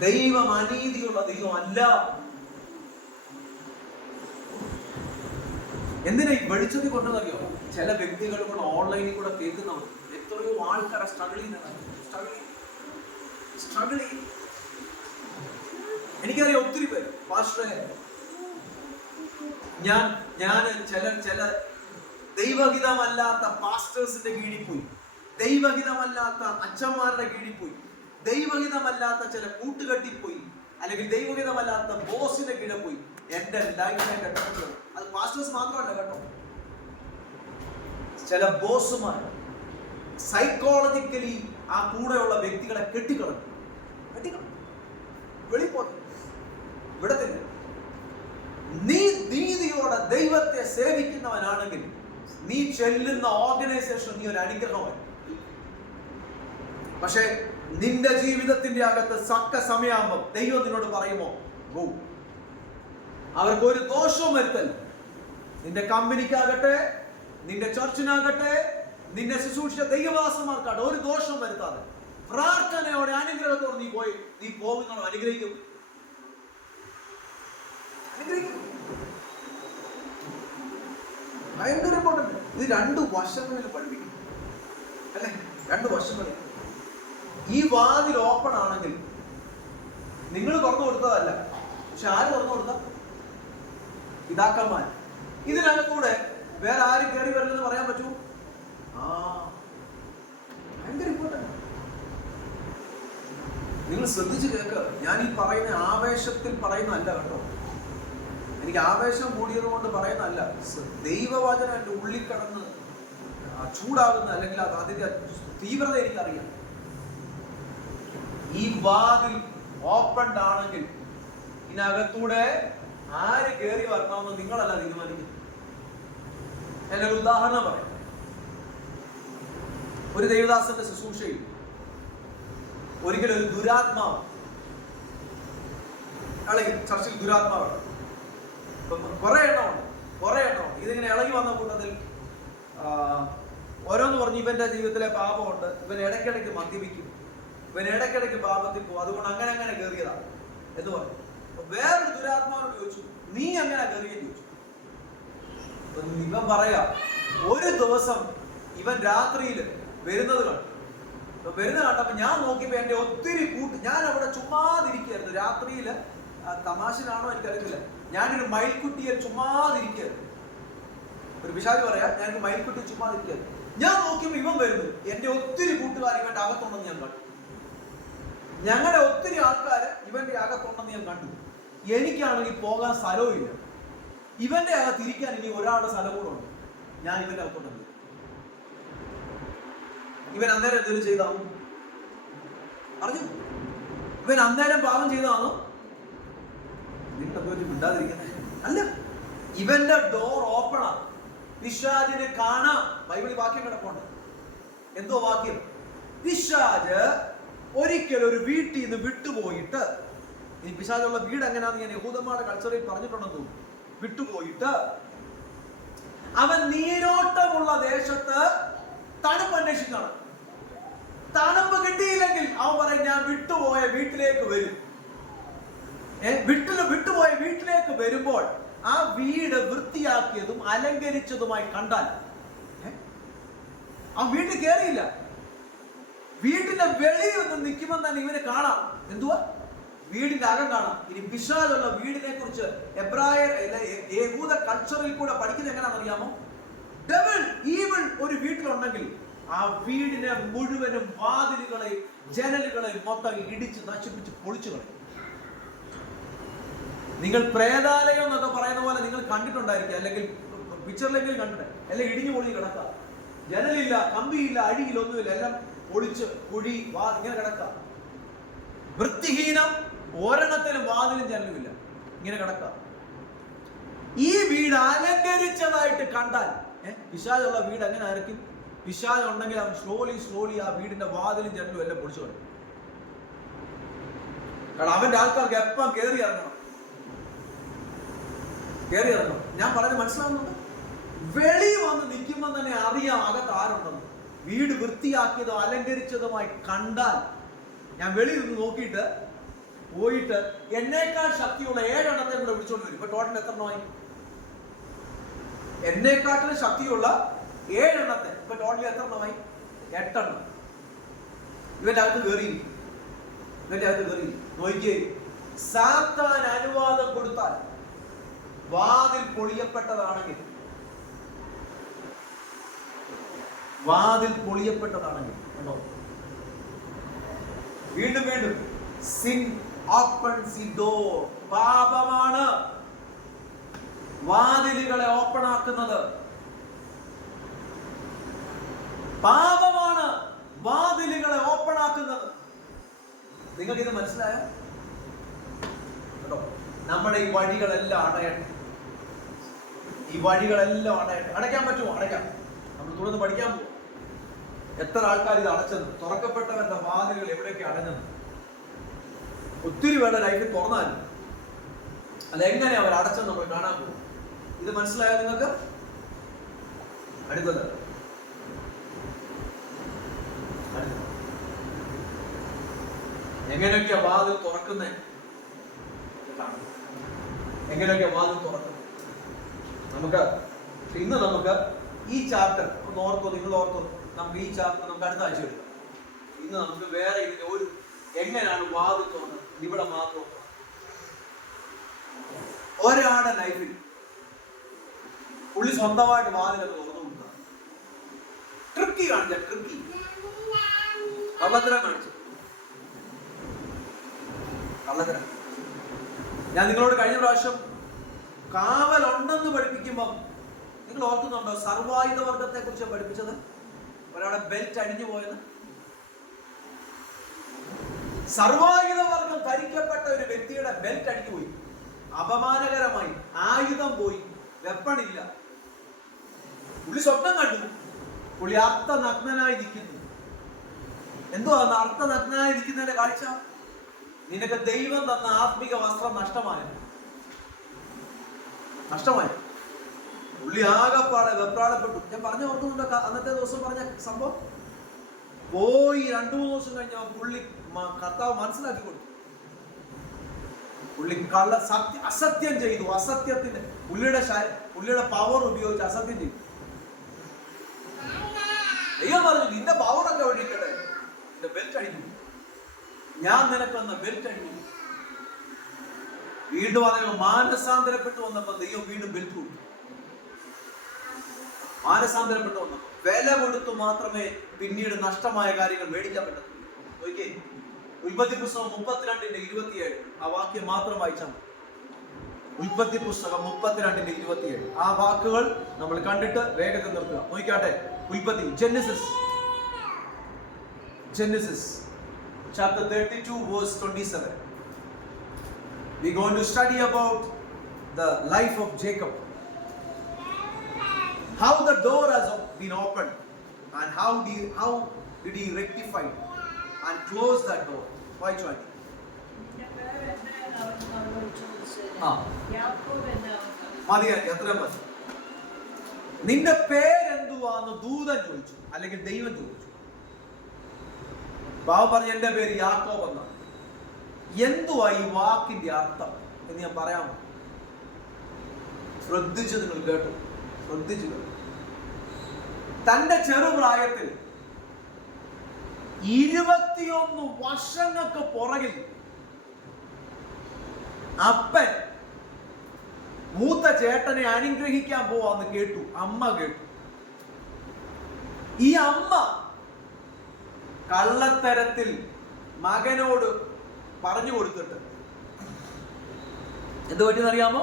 ദൈവം അനീതിയുള്ള ദൈവമല്ല. എന്തിനാ ഈ വെളിച്ചത്തിൽ കൊണ്ടെന്നറിയോ? ചില വ്യക്തികൾ കൂടെ ഓൺലൈനിൽ കൂടെ കേൾക്കുന്നവർ, എത്രയോ ആൾക്കാരെ സ്ട്രഗിൾ ചെയ്യുന്ന എനിക്കറിയാം. ഒത്തിരി പേര് പാസ്റ്ററെ, ഞാൻ ചില ദൈവഹിതമല്ലാത്ത പാസ്റ്റേഴ്സിന്റെ കീഴിൽ പോയി, ദൈവഹിതമല്ലാത്ത അച്ഛന്മാരുടെ കീഴിൽ പോയി, ദൈവഹിതമല്ലാത്ത ചില കൂട്ടുകെട്ടിൽ പോയി, അല്ലെങ്കിൽ ദൈവഹിതമല്ലാത്ത ബോസിന്റെ കീഴിൽ പോയി. എന്റെ ലൈഫിനെ കെട്ടത് അത് പാസ്റ്റേഴ്സ് മാത്രമല്ല കേട്ടോ. ചില ബോസുമാർ സൈക്കോളജിക്കലി ആ കൂടെയുള്ള വ്യക്തികളെ കെട്ടിക്കളഞ്ഞു. വെളിപ്പോട്ടെ, വിടത്തില്ല. നീ നീതിയോടെ ദൈവത്തെ സേവിക്കുന്നവനാണെങ്കിൽ നീ ചെല്ലുന്ന ഓർഗനൈസേഷൻ നീ ഒരു അനുഗ്രഹമായി. പക്ഷെ നിന്റെ ജീവിതത്തിന്റെ അകത്ത് സക്ക സമയമാകുമ്പോൾ ദൈവം നിന്നോട് പറയുമോ, ഗോ. അവർക്ക് ഒരു ദോഷവും വരുത്തല്ല. നിന്റെ കമ്പനിക്കാകട്ടെ, നിന്റെ ചർച്ചിനാകട്ടെ, നിന്നെ ശുശ്രൂഷിച്ച ദൈവദാസന്മാർക്കാട്ടെ ഒരു ദോഷവും വരുത്താതെ പ്രാർത്ഥനയോടെ അനുഗ്രഹത്തോടെ നീ പോകുന്ന അനുഗ്രഹിക്കും. ഭയങ്കര ഇമ്പോർട്ടന്റ്. ഇത് രണ്ട് വശങ്ങളിൽ പഠിപ്പിക്കും അല്ലെ? രണ്ട് വശങ്ങളിൽ. ഈ വാതിൽ ഓപ്പൺ ആണെങ്കിൽ നിങ്ങൾ തുറന്നു കൊടുത്തതല്ല, പക്ഷെ ആര് തുറന്നു കൊടുത്ത? പിതാക്കന്മാർ. ഇതിനകത്തൂടെ വേറെ ആരും കയറി വരില്ലെന്ന് പറയാൻ പറ്റുമോ? ഭയങ്കര ഇമ്പോർട്ടന്റ്. നിങ്ങൾ ശ്രദ്ധിച്ച് കേൾക്കുക. ഞാൻ ഈ പറയുന്ന ആവേശത്തിൽ പറയുന്നതല്ല കേട്ടോ. എനിക്ക് ആവേശം കൂടിയത് കൊണ്ട് പറയുന്നതല്ല. ദൈവവചനം എൻ്റെ ഉള്ളിൽ കടന്ന് ചൂടാകുന്ന, അല്ലെങ്കിൽ അതിന്റെ തീവ്രത എനിക്കറിയാം. ഈ വാതിൽ ഓപ്പൺ ആണെങ്കിൽ ഇതിനകത്തൂടെ ആര് കയറി വരണമെന്ന് നിങ്ങളല്ല തീരുമാനിക്കുന്നത്. എന്നെ ഒരു ഉദാഹരണം പറയാം. ഒരു ദൈവദാസന്റെ ശുശ്രൂഷയിൽ ഒരിക്കലും ഒരു ദുരാത്മാവ്, അല്ലെങ്കിൽ ചർച്ചിൽ ദുരാത്മാവാണ്, കുറെ എണ്ണമുണ്ട്. ഇതിങ്ങനെ ഇളകി വന്ന കൂട്ടത്തിൽ ഓരോന്ന് പറഞ്ഞ് ഇവന്റെ ജീവിതത്തിലെ പാപമുണ്ട്, ഇവൻ ഇടയ്ക്കിടയ്ക്ക് മദ്യപിക്കും, ഇവൻ ഇടയ്ക്കിടയ്ക്ക് പാപത്തിൽ പോകും, അതുകൊണ്ട് അങ്ങനെ കയറിയതാണ് എന്ന് പറഞ്ഞു. വേറൊരു ദുരാത്മാവിനോട് ചോദിച്ചു, നീ അങ്ങനെ കയറിയെന്ന് ചോദിച്ചു. ഇവൻ പറയാ, ഒരു ദിവസം ഇവൻ രാത്രിയിൽ വരുന്നത് കണ്ടപ്പോ ഞാൻ നോക്കിയപ്പോ എന്റെ ഒത്തിരി ഞാൻ അവിടെ ചുമ്മാതിരിക്കുകയായിരുന്നു. രാത്രിയില് തമാശനാണോ എനിക്കറിയില്ല, ഞാനൊരു മയിൽക്കുട്ടിയെ ചുമ്മാതിരിക്കുകയായിരുന്നു. ഒരു പിശാച് പറയാ, ഞാനൊരു മയിൽക്കുട്ടി ചുമ്മാതിരിക്കുകയായിരുന്നു. ഞാൻ നോക്കിയപ്പോ ഇവൻ വരുന്നു. എന്റെ ഒത്തിരി കൂട്ടുകാർ ഇവന്റെ അകത്തുണ്ടെന്ന് ഞാൻ കണ്ടു. ഞങ്ങളുടെ ഒത്തിരി ആൾക്കാര് ഇവന്റെ അകത്തുണ്ടെന്ന് ഞാൻ കണ്ടു. എനിക്കാണെങ്കിൽ പോകാൻ സ്ഥലവും ഇല്ല. ഇവന്റെ അകത്തിരിക്കാൻ ഇനി ഒരാളുടെ സ്ഥലം കൂടെ ഉണ്ട്. ഞാൻ ഇവന്റെ അകത്തുണ്ടെങ്കിൽ ഇവൻ അന്നേരം എന്തെങ്കിലും ചെയ്താണോ അറിഞ്ഞു? ഇവൻ അന്നേരം പാപം ചെയ്താണോ? നിങ്ങളെ മിണ്ടാതിരിക്കുന്നത് അല്ല. ഇവന്റെ ഡോർ ഓപ്പണാ. പിശാചിനെ കാണാം. ബൈബിളിൽ വാക്യം കിടപ്പുണ്ട്. എന്തോ വാക്യം? പിശാച് ഒരിക്കൽ ഒരു വീട്ടിൽ നിന്ന് വിട്ടുപോയിട്ട്, ഈ പിശാചുള്ള വീട് എങ്ങനെയാന്ന് ഞാൻ യഹൂദന്മാരുടെ കൾച്ചറിൽ പറഞ്ഞിട്ടുണ്ടെന്നു, വിട്ടുപോയിട്ട് അവൻ നീരോട്ടമുള്ള ദേശത്ത് തണുപ്പ് അന്വേഷിക്കണം. തണുപ്പ് കിട്ടിയില്ലെങ്കിൽ അവൻ പറയും, ഞാൻ വിട്ടുപോയ വീട്ടിലേക്ക് വരും. വിട്ടുപോയ വീട്ടിലേക്ക് വരുമ്പോൾ ആ വീട് വൃത്തിയാക്കിയതും അലങ്കരിച്ചതുമായി കണ്ടാൽ ആ വീട്ടിൽ കയറിയില്ല. വീട്ടിന്റെ വെളിയിൽ നിന്ന് നിൽക്കുമ്പോൾ തന്നെ ഇവന് കാണാം. എന്തുവാ? വീടിന്റെ അകം കാണാം. ഇനി പിശാചുള്ള വീടിനെ കുറിച്ച് യഹൂദ കൾച്ചറിൽ കൂടെ പഠിക്കുന്നത് എങ്ങനെയാണെന്നറിയാമോ? ഡെവിൾ, ഈവിൾ ഒരു വീട്ടിലുണ്ടെങ്കിൽ ആ വീടിനെ മുഴുവനും വാതിലുകളെയും ജനലുകളെയും മൊത്തം ഇടിച്ച് നശിപ്പിച്ച് പൊളിച്ചു കളയും. നിങ്ങൾ പ്രേതാലയം എന്നൊക്കെ പറയുന്ന പോലെ നിങ്ങൾ കണ്ടിട്ടുണ്ടായിരിക്കും, അല്ലെങ്കിൽ പിക്ചറിലെങ്കിലും കണ്ടിട്ടുണ്ട്. എല്ലാം ഇടിഞ്ഞു പൊളി കിടക്കാം, ജനലില്ല, കമ്പിയില്ല, അഴിയില്ല, ഒന്നുമില്ല, എല്ലാം പൊളിച്ച് കുഴി ഇങ്ങനെ കിടക്കാം. വൃത്തിഹീനം, ഒരെണ്ണത്തിലും വാതിലും ജനലുമില്ല, ഇങ്ങനെ കിടക്കാം. ഈ വീട് അലങ്കരിച്ചതായിട്ട് കണ്ടാൽ പിശാചുള്ള വീട് എങ്ങനെ ആയിരിക്കും? പിശാച് ഉണ്ടെങ്കിൽ അവൻ സ്ലോലി ആ വീടിന്റെ വാതിലും ജനലും എല്ലാം പൊളിച്ചു കളയും. കാരണം അവന്റെ ആൾക്കാർക്ക് എപ്പം കയറി ഇറങ്ങണം. ഞാൻ പറയുന്നത് മനസ്സിലാവുന്നുണ്ട്? വെളി വന്ന് നിൽക്കുമ്പോൾ തന്നെ അറിയാം അകത്ത് ആരുണ്ടെന്ന്. വീട് വൃത്തിയാക്കിയതോ അലങ്കരിച്ചതുമായി കണ്ടാൽ, ഞാൻ വെളിയിൽ നിന്ന് നോക്കിയിട്ട് പോയിട്ട് എന്നേക്കാൾ ശക്തിയുള്ള 7 എണ്ണത്തെ കൂടെ വിളിച്ചോണ്ട് വരും. ഇപ്പൊ ടോട്ടൽ എത്ര എണ്ണമായി? എന്നെക്കാട്ടിലും ശക്തിയുള്ള 7 എണ്ണത്തെ ഇപ്പൊ ടോട്ടൽ എത്ര എണ്ണമായി? 8 എണ്ണം. ഇവന്റെ അകത്ത് കയറിയിരിക്കും. നോക്കിയേ, സാത്താൻ അനുവാദം കൊടുത്താൽ വാതിൽ പൊളിയപ്പെട്ടതാണെങ്കിൽ കണ്ടോ, വീണ്ടും sin opens the door. പാപമാണ് വാതിലുകളെ ഓപ്പൺ ആക്കുന്നത്. പാപമാണ് വാതിലുകളെ ഓപ്പൺ ആക്കുന്നത്. നിങ്ങൾക്ക് ഇത് മനസ്സിലായോ? കേട്ടോ, നമ്മുടെ ഈ വഴികളെല്ലാം അടയട്ടെ. അടയ്ക്കാൻ പറ്റുമോ? അടയ്ക്കാം. നമ്മൾ തുടർന്ന് പഠിക്കാൻ പോകും. എത്ര ആൾക്കാർ ഇത് അടച്ചത്, തുറക്കപ്പെട്ടവരുടെ വാതിലുകൾ എവിടെയൊക്കെ അടഞ്ഞത്. ഒത്തിരി പേരുടെ ലൈഫിൽ തുറന്നാലും അതെങ്ങനെ അവർ അടച്ചെന്ന് നമ്മൾ കാണാൻ പോകും. ഇത് മനസ്സിലായോ നിങ്ങൾക്ക്? അടുത്തത് എങ്ങനെയൊക്കെയാ വാതിൽ തുറക്കുന്നേ? ഇന്ന് നമുക്ക് ഈ ചാപ്റ്റർ നിങ്ങൾ ഓർത്തോ, നമുക്ക് ഈ ചാപ്റ്റർ നമുക്ക് അടുത്ത ആഴ്ച എടുക്കാം. ഇന്ന് നമുക്ക് വേറെ ഇതിന്റെ ഒരു എങ്ങനെയാണ് വാതിൽ തുറന്നത് ഇവിടെ മാത്രം. ഒരാളുടെ ലൈഫിൽ പുള്ളി സ്വന്തമായിട്ട് വാതിലൊക്കെ തുറന്നു കൊടുക്കുക. ട്രിക്കി കാണിച്ച കള്ളത്തരം. ഞാൻ നിങ്ങളോട് കഴിഞ്ഞ പ്രാവശ്യം കാവലുണ്ടെന്ന് പഠിപ്പിക്കുമ്പം നിങ്ങൾ ഓർക്കുന്നുണ്ടോ? സർവായുധ വർഗത്തെ കുറിച്ച് പഠിപ്പിച്ചത്. ഒരാളെ ബെൽറ്റ് അടിഞ്ഞു പോയത്. സർവായുധ വർഗം ധരിക്കപ്പെട്ട ഒരു വ്യക്തിയുടെ ബെൽറ്റ് അടിഞ്ഞു പോയി, അപമാനകരമായി. ആയുധം പോയി, വെപ്പണില്ല. പുള്ളി സ്വപ്നം കണ്ടു, പുള്ളി അർത്ഥനഗ്നനായി നിൽക്കുന്നു. എന്തുവാ അർത്ഥനഗ്നനായി നിൽക്കുന്നതിന്റെ കാഴ്ച? നിനക്ക് ദൈവം തന്ന ആത്മിക വസ്ത്രം നഷ്ടമായി. പുള്ളി ആകെപ്പാടെ വെപ്രാളപ്പെട്ടു. ഞാൻ പറഞ്ഞു ഓർക്കുന്നുണ്ട് അന്നത്തെ ദിവസം പറഞ്ഞ സംഭവം. പോയി 2-3 ദിവസം കഴിഞ്ഞ പുള്ളി കർത്താവ് മനസ്സിലാക്കി കൊടുത്തു. പുള്ളി അസത്യം ചെയ്തു. അസത്യത്തിന് പുള്ളിയുടെ പവർ ഉപയോഗിച്ച് അസത്യം ചെയ്തു. ദൈവം പറഞ്ഞു, നിന്റെ പവറൊക്കെ വേണ്ടിയിട്ടെ നിന്റെ ബെൽറ്റ് അടിക്കുന്നു. ഞാൻ നിനക്ക് വന്ന ബെൽറ്റ് അടിക്കുന്നു. വീണ്ടും അദ്ദേഹം മാനസാന്തരപ്പെട്ടു വന്നപ്പോ ദൈവം വീണ്ടും ബെൽറ്റ് കൊടുത്തു. മാനസാന്തരപ്പെട്ടു വന്നപ്പോ വില കൊടുത്തു മാത്രമേ പിന്നീട് നഷ്ടമായ കാര്യങ്ങൾ മേടിക്കാൻ പറ്റത്തുള്ളൂ. നോക്കിയേ, ഉൽപ്പത്തി പുസ്തകം 32:27 ആ വാക്യം മാത്രം വായിച്ചാൽ മതി. ഉൽപ്പത്തി പുസ്തകം 32:27 ആ വാക്കുകൾ നമ്മൾ കണ്ടിട്ട് വേഗത്തിൽ നിർത്തുക. നോക്കിക്കാട്ടെ, ഉൽപ്പത്തി Genesis chapter 32 verse 27. We're going to study about the life of Jacob, how the door has been opened and how did he rectify and close that door. Why join? നിന്റെ പേരെന്തുവാന്ന് ദൂതൻ ചോദിച്ചു, അല്ലെങ്കിൽ ദൈവം ചോദിച്ചു. ബാബു പറഞ്ഞു, എന്റെ പേര് യാക്കോബ് എന്നാണ്. എന്തുവാ ഈ വാക്കിന്റെ അർത്ഥം എന്ന് ഞാൻ പറയാമോ? ശ്രദ്ധിച്ചു നിങ്ങൾ കേട്ടു. തന്റെ ചെറുപ്രായത്തിൽ 21 വർഷങ്ങൾക്ക് പുറകിൽ അപ്പൻ മൂത്ത ചേട്ടനെ അനുഗ്രഹിക്കാൻ പോവാന്ന് കേട്ടു. അമ്മ കേട്ടു. ഈ അമ്മ കള്ളത്തരത്തിൽ മകനോട് പറഞ്ഞു കൊടുത്തിട്ട് എന്ത് പറ്റിയെന്നറിയാമോ?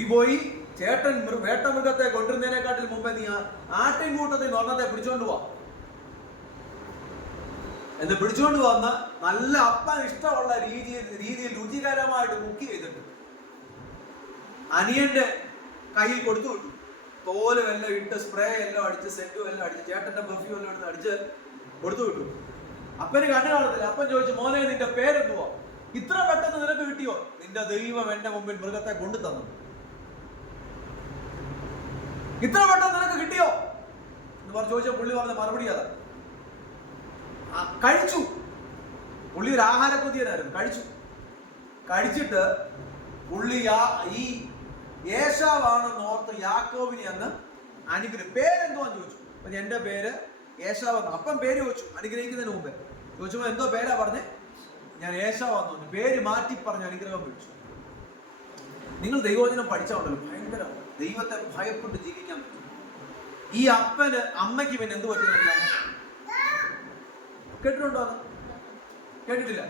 ഈ പോയി ചേട്ടൻ വേട്ടമൃഗത്തെ കൊണ്ടിരുന്നതിനെക്കാട്ടിൽ മുമ്പേ നീ ആട്ടിൻകൂട്ടത്തിൽ ഒരെണ്ണത്തെ പിടിച്ചോണ്ട് പോവാ. എന്ന് പിടിച്ചോണ്ട് വന്ന് നല്ല അപ്പൻ ഇഷ്ടമുള്ള രീതിയിൽ രുചികരമായിട്ട് കുക്ക് ചെയ്തിട്ട് അനിയന്റെ കയ്യിൽ കൊടുത്തു വിട്ടു. തോലും എല്ലാം ഇട്ട് സ്പ്രേ എല്ലാം അടിച്ച് സെന്റും എല്ലാം അടിച്ച് ചേട്ടന്റെ പെർഫ്യൂം എല്ലാം എടുത്ത് അടിച്ച് കൊടുത്തു വിട്ടു. അപ്പന് കണ്ണു കാണത്തില്ല. അപ്പൻ ചോദിച്ചു, മോനെ നിന്റെ പേരെന്തുവാ? ഇത്ര പെട്ടെന്ന് നിനക്ക് കിട്ടിയോ? നിന്റെ ദൈവം എന്റെ മുമ്പിൽ മൃഗത്തെ കൊണ്ടു തന്നു. ഇത്ര പെട്ടെന്ന് നിനക്ക് കിട്ടിയോ എന്ന് പറഞ്ഞു ചോദിച്ച പുള്ളി പറഞ്ഞ മറുപടി അതാ. കഴിച്ചു. പുള്ളി ഒരു ആഹാരക്കൊതിയനായിരുന്നു. കഴിച്ചിട്ട് പുള്ളി ഈ ഏശാവാണെന്ന് ഓർത്ത് യാക്കോബിനെ അങ്ങ് അനുഗ്രഹിക്കും. പേരെന്തോന്ന് ചോദിച്ചു. അപ്പൊ എന്റെ പേര് ഏശാവെന്ന്. അപ്പം പേര് ചോദിച്ചു അനുഗ്രഹിക്കുന്നതിന് മുമ്പേ. ചോദിച്ചപ്പോ എന്തോ പേരാ പറഞ്ഞേ? ഞാൻ ഏശാവെന്ന് പറഞ്ഞു. പേര് മാറ്റി പറഞ്ഞ് അനുഗ്രഹം വിളിച്ചു. നിങ്ങൾ ദൈവവചനം പഠിച്ചാണല്ലോ ഭയങ്കര ദൈവത്തെ ഭയപ്പെട്ട് ജീവിക്കാൻ പറ്റും. ഈ അപ്പന് അമ്മയ്ക്ക് പിന്നെ എന്ത് പറ്റുന്ന കേട്ടിട്ടുണ്ടോ? അത് കേട്ടിട്ടില്ല.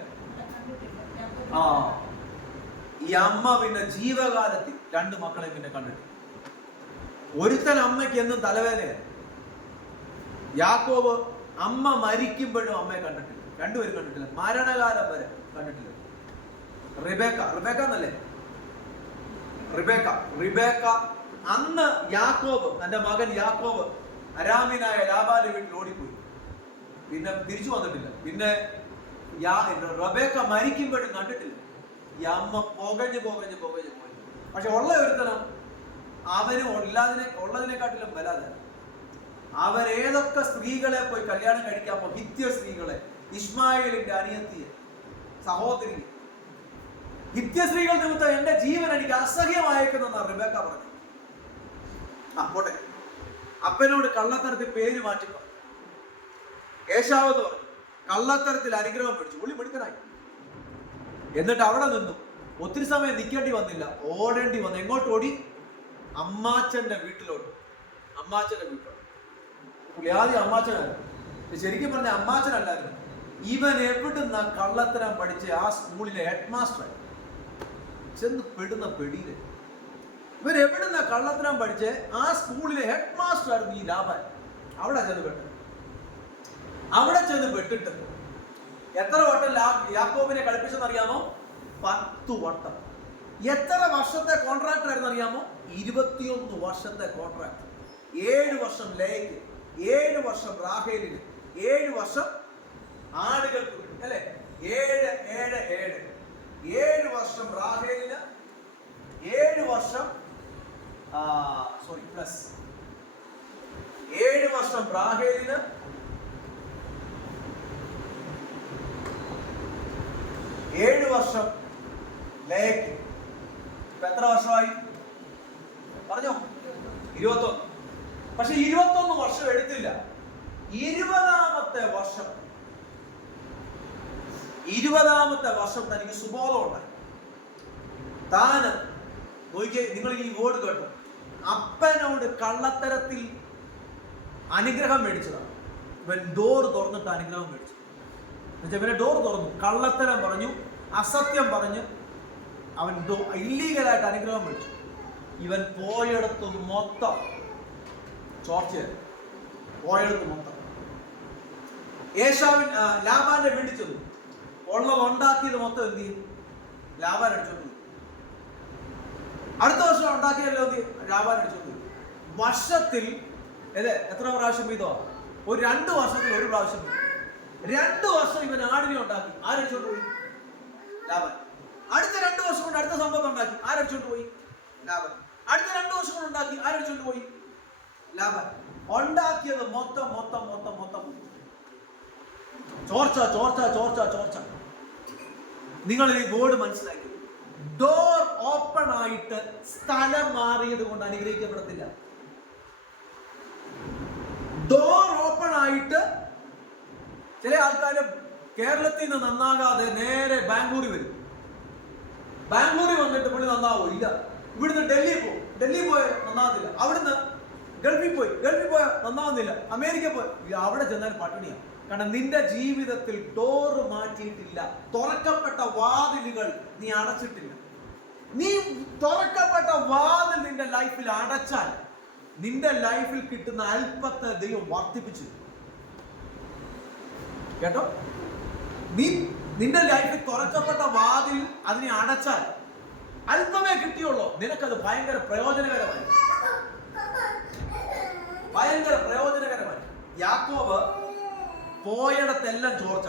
ഈ അമ്മ പിന്നെ ജീവകാലത്തിൽ 2 മക്കളെ പിന്നെ കണ്ടിട്ടില്ല. ഒരുത്തൻ അമ്മയ്ക്ക് എന്നും തലവേദനയാണ്. യാക്കോബ് അമ്മ മരിക്കുമ്പോഴും അമ്മയെ കണ്ടിട്ടില്ല. 2 പേരും കണ്ടിട്ടില്ല. മരണകാലം വരെ കണ്ടിട്ടില്ല. റിബേക്ക എന്നല്ലേ? റിബേക്ക അന്ന് യാക്കോബ്, തന്റെ മകൻ യാക്കോബ് അരാമ്യനായ ലാബാന്റെ വീട്ടിൽ ഓടിപ്പോയി. പിന്നെ തിരിച്ചു വന്നിട്ടില്ല. പിന്നെ റബേക്ക മരിക്കുമ്പോഴും കണ്ടിട്ടില്ല. ഈ അമ്മ പുകഞ്ഞു. പക്ഷെ ഉള്ള ഒരുത്തനം അവന് ഉള്ളതിനെക്കാട്ടിലും വരാതെ അവരേതൊക്കെ സ്ത്രീകളെ പോയി കല്യാണം കഴിക്കാമോ, ഹിത്യ സ്ത്രീകളെ, ഇസ്മായേലിന്റെ അനിയത്തിയെ, സഹോദരി, ഹിത്യ സ്ത്രീകൾ നിമിത്തം എന്റെ ജീവൻ എനിക്ക് അസഹ്യമായേക്കുന്നെന്നാണ് റിബേക്ക പറഞ്ഞു. പോട്ടെ. അപ്പനോട് കള്ളത്തരത്തിൽ പേര് മാറ്റി പറഞ്ഞു. ഏശാവെന്ന് പറഞ്ഞു. കള്ളത്തരത്തിൽ അനുഗ്രഹം പിടിച്ചു. പുള്ളി മിടുക്കനായി. എന്നിട്ട് അവിടെ നിന്നു. ഒത്തിരി സമയം നിൽക്കേണ്ടി വന്നില്ല, ഓടേണ്ടി വന്നു. എങ്ങോട്ട് ഓടി? അമ്മാച്ചന്റെ വീട്ടിലോട്ട്. പുള്ളി ആദ്യം അമ്മാച്ചനായിരുന്നു. ശരിക്കും പറഞ്ഞ അമ്മാച്ചനല്ലായിരുന്നു. ഇവൻ എവിടുന്ന കള്ളത്തരം പഠിച്ച് ആ സ്കൂളിലെ ഹെഡ് മാസ്റ്റർ ചെന്ന് പെടുന്ന പെടിയില്. ഇവൻ എവിടുന്ന കള്ളത്തരം പഠിച്ച് ആ സ്കൂളിലെ ഹെഡ് മാസ്റ്റർ ആയിരുന്നു ഈ ലാബാൻ. അവിടെ ചെന്ന് പെട്ടിട്ട് എത്ര വട്ടം യാക്കോബിനെ കളിപ്പിച്ചെന്നറിയാമോ? 10 വട്ടം. എത്ര വർഷത്തെ കോൺട്രാക്ട് ആയിരുന്നു അറിയാമോ? 21 വർഷത്തെ കോൺട്രാക്ട്. 7 വർഷം ലേയ്ക്ക്, 7 വർഷം റാഹേലിന്, 7 വർഷം ആടുകൾക്ക് വേണ്ടി, അല്ലെ? 7 വർഷം റാഹേലിന്, 7 വർഷം പ്ലസ് 7 വർഷം റാഹേലിന്, 7 വർഷം ലേയ്ക്ക്. ഇപ്പൊ എത്ര വർഷമായി പറഞ്ഞോ? 21. പക്ഷെ 21 വർഷം എടുത്തില്ല. 20ാമത്തെ വർഷം തനിക്ക് സുബോധം ഉണ്ടായി. താന് നോക്കിയേ, നിങ്ങൾ ഈ വേർഡ് കേട്ടോ, അപ്പനോട് കള്ളത്തരത്തിൽ അനുഗ്രഹം മേടിച്ചതാണ്. ഇവൻ ഡോർ തുറന്നിട്ട് അനുഗ്രഹം മേടിച്ചു. ഇവനെ ഡോർ തുറന്നു, കള്ളത്തരം പറഞ്ഞു, അസത്യം പറഞ്ഞു, അവൻ ഇല്ലീഗലായിട്ട് അനുഗ്രഹം മേടിച്ചു. ഇവൻ പോയെടുത്ത് മൊത്തം ചോർച്ചയായിരുന്നു. ലാബാന്റെ വീട്ടിൽ ചെന്നു. ഉള്ളത് ഉണ്ടാക്കിയത് മൊത്തം എന്ത് ചെയ്യും? ലാബാൻ അടിച്ചോണ്ട് പോയി. അടുത്ത വർഷം ഉണ്ടാക്കിയല്ലോ ലാബാൻ അടിച്ചോണ്ട് പോയി. വർഷത്തിൽ എത്ര പ്രാവശ്യം വീതോ? ഒരു 2 വർഷത്തിൽ 1 പ്രാവശ്യം. 2 വർഷം ഇവൻ ആടിനെ ഉണ്ടാക്കി. ആരടിച്ചോണ്ട് പോയി? ലാബാൻ. അടുത്ത 2 വർഷം കൊണ്ട് അടുത്ത സമ്പത്ത് ഉണ്ടാക്കി. ആരടിച്ചോണ്ട് പോയി? ലാബാൻ. അടുത്ത 2 വർഷം കൊണ്ട് ഉണ്ടാക്കി. ആരടിച്ചോണ്ട് പോയി? ലാബാൻ. ഉണ്ടാക്കിയത് മൊത്തം ചോർച്ച. നിങ്ങൾ ഈ ബോർഡ് മനസ്സിലാക്കി. ഡോർ ഓപ്പൺ ആയിട്ട് സ്ഥലം മാറിയത് കൊണ്ട് അനുഗ്രഹിക്കപ്പെടത്തില്ല. ഡോർ ഓപ്പൺ ആയിട്ട് ചില ആൾക്കാര് കേരളത്തിൽ നിന്ന് നന്നാകാതെ നേരെ ബാംഗ്ലൂരിൽ വരും. ബാംഗ്ലൂരിൽ വന്നിട്ട് പുള്ളി നന്നാവോ? ഇല്ല. ഇവിടുന്ന് ഡൽഹി പോയ നന്നാകത്തില്ല. അവിടുന്ന് ഗൾഫിൽ പോയ നന്നാവുന്നില്ല. അമേരിക്ക പോയി, അവിടെ ചെന്നാൽ പട്ടിണിയാണ്. കാരണം നിന്റെ ജീവിതത്തിൽ ഡോറ് മാറ്റിയിട്ടില്ല. തുറക്കപ്പെട്ട വാതിലുകൾ നീ അടച്ചിട്ടില്ല. നീ തുറക്കപ്പെട്ട വാതിൽ നിന്റെ ലൈഫിൽ അടച്ചാൽ നിന്റെ ലൈഫിൽ കിട്ടുന്ന അല്പത്തെ ദൈവം വർദ്ധിപ്പിച്ചു. കേട്ടോ, നിന്റെ ലൈഫിൽ തുറക്കപ്പെട്ട വാതിൽ അതിനെ അടച്ചാൽ അല്പമേ കിട്ടിയുള്ളൂ, നിനക്കത് ഭയങ്കര പ്രയോജനകരമായി. യാക്കോബ് പോയിടത്തെല്ലാം ചോർച്ച.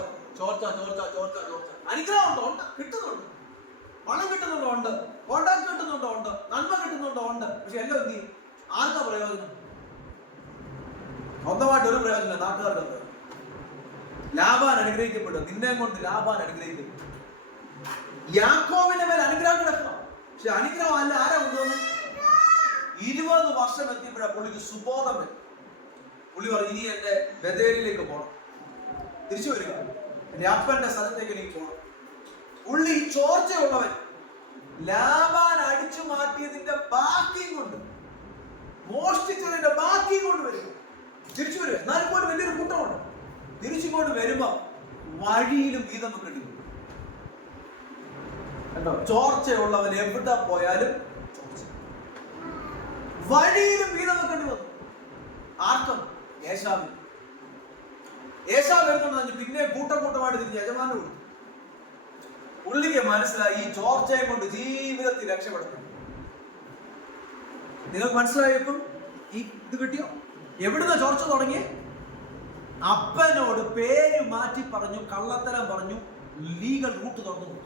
അനുഗ്രഹം ഉണ്ടോ? കിട്ടുന്നുണ്ട്. പണം കിട്ടുന്നുണ്ടോ? ഉണ്ട്. കോണ്ടാക്ട് കിട്ടുന്നുണ്ടോ? ഉണ്ട്. നന്മ കിട്ടുന്നുണ്ടോ? ഉണ്ട്. പക്ഷെ എല്ലാം എന്ത് ചെയ്യും? ആർക്കാ പ്രയോജനം? സ്വന്തമായിട്ട് ഒരു പ്രയോജനം, നാട്ടുകാരുടെ പ്രയോജനം. ലാബാൻ അനുഗ്രഹിക്കപ്പെടും, നിന്നെ കൊണ്ട് ലാബാൻ അനുഗ്രഹിക്കപ്പെടും. യാക്കോബിന്റെ മേൽ അനുഗ്രഹം കിടക്കണം. പക്ഷെ അനുഗ്രഹം അല്ല, ആരാ കൊണ്ടുവന്നു? 20 വർഷം എത്തിയപ്പോഴാണ് പുള്ളിക്ക് സുബോധം വരും. പുള്ളി പറഞ്ഞു, ഇനി എന്റെ ബഥേലിലേക്ക് പോകണം, തിരിച്ചു വരിക, എന്റെ അപ്പന്റെ സ്ഥലത്തേക്ക് എനിക്ക് പോകണം. പുള്ളി ചോർച്ചയുള്ളവൻ ലാബാൻ അടിച്ചു മാറ്റിയതിന്റെ ബാക്കിയും കൊണ്ട്, മോഷ്ടിച്ചതിന്റെ ബാക്കിയും കൊണ്ട് വരും, തിരിച്ചു വരിക. എന്നാലും പോലും വലിയൊരു കൂട്ടമുണ്ട്. തിരിച്ചുകൊണ്ട് വരുമ്പോ വഴിയിലും വീതം കിട്ടി. കണ്ടോ, ചോർച്ചയുള്ളവൻ എവിടെ പോയാലും വഴിയിലും വീതം വെക്കേണ്ടി വന്നു. ആർക്കും? ഏശാവിന്. ഏശാവ് വരുന്നുണ്ട്. പിന്നെ കൂട്ടമായിട്ട് തിരിഞ്ഞ് യജമാനു കൊടുത്തു. പുള്ളിക്ക് മനസ്സിലായി ഈ ചോർച്ചയെ കൊണ്ട് ജീവിതത്തിൽ രക്ഷപ്പെടുന്നു. നിങ്ങൾക്ക് മനസ്സിലായപ്പം ഈ ഇത് കിട്ടിയോ? എവിടുന്ന ചോർച്ച തുടങ്ങി? അപ്പനോട് പേര് മാറ്റി പറഞ്ഞു, കള്ളത്തരം പറഞ്ഞു, ലീഗൽ റൂട്ട് തുറന്നു.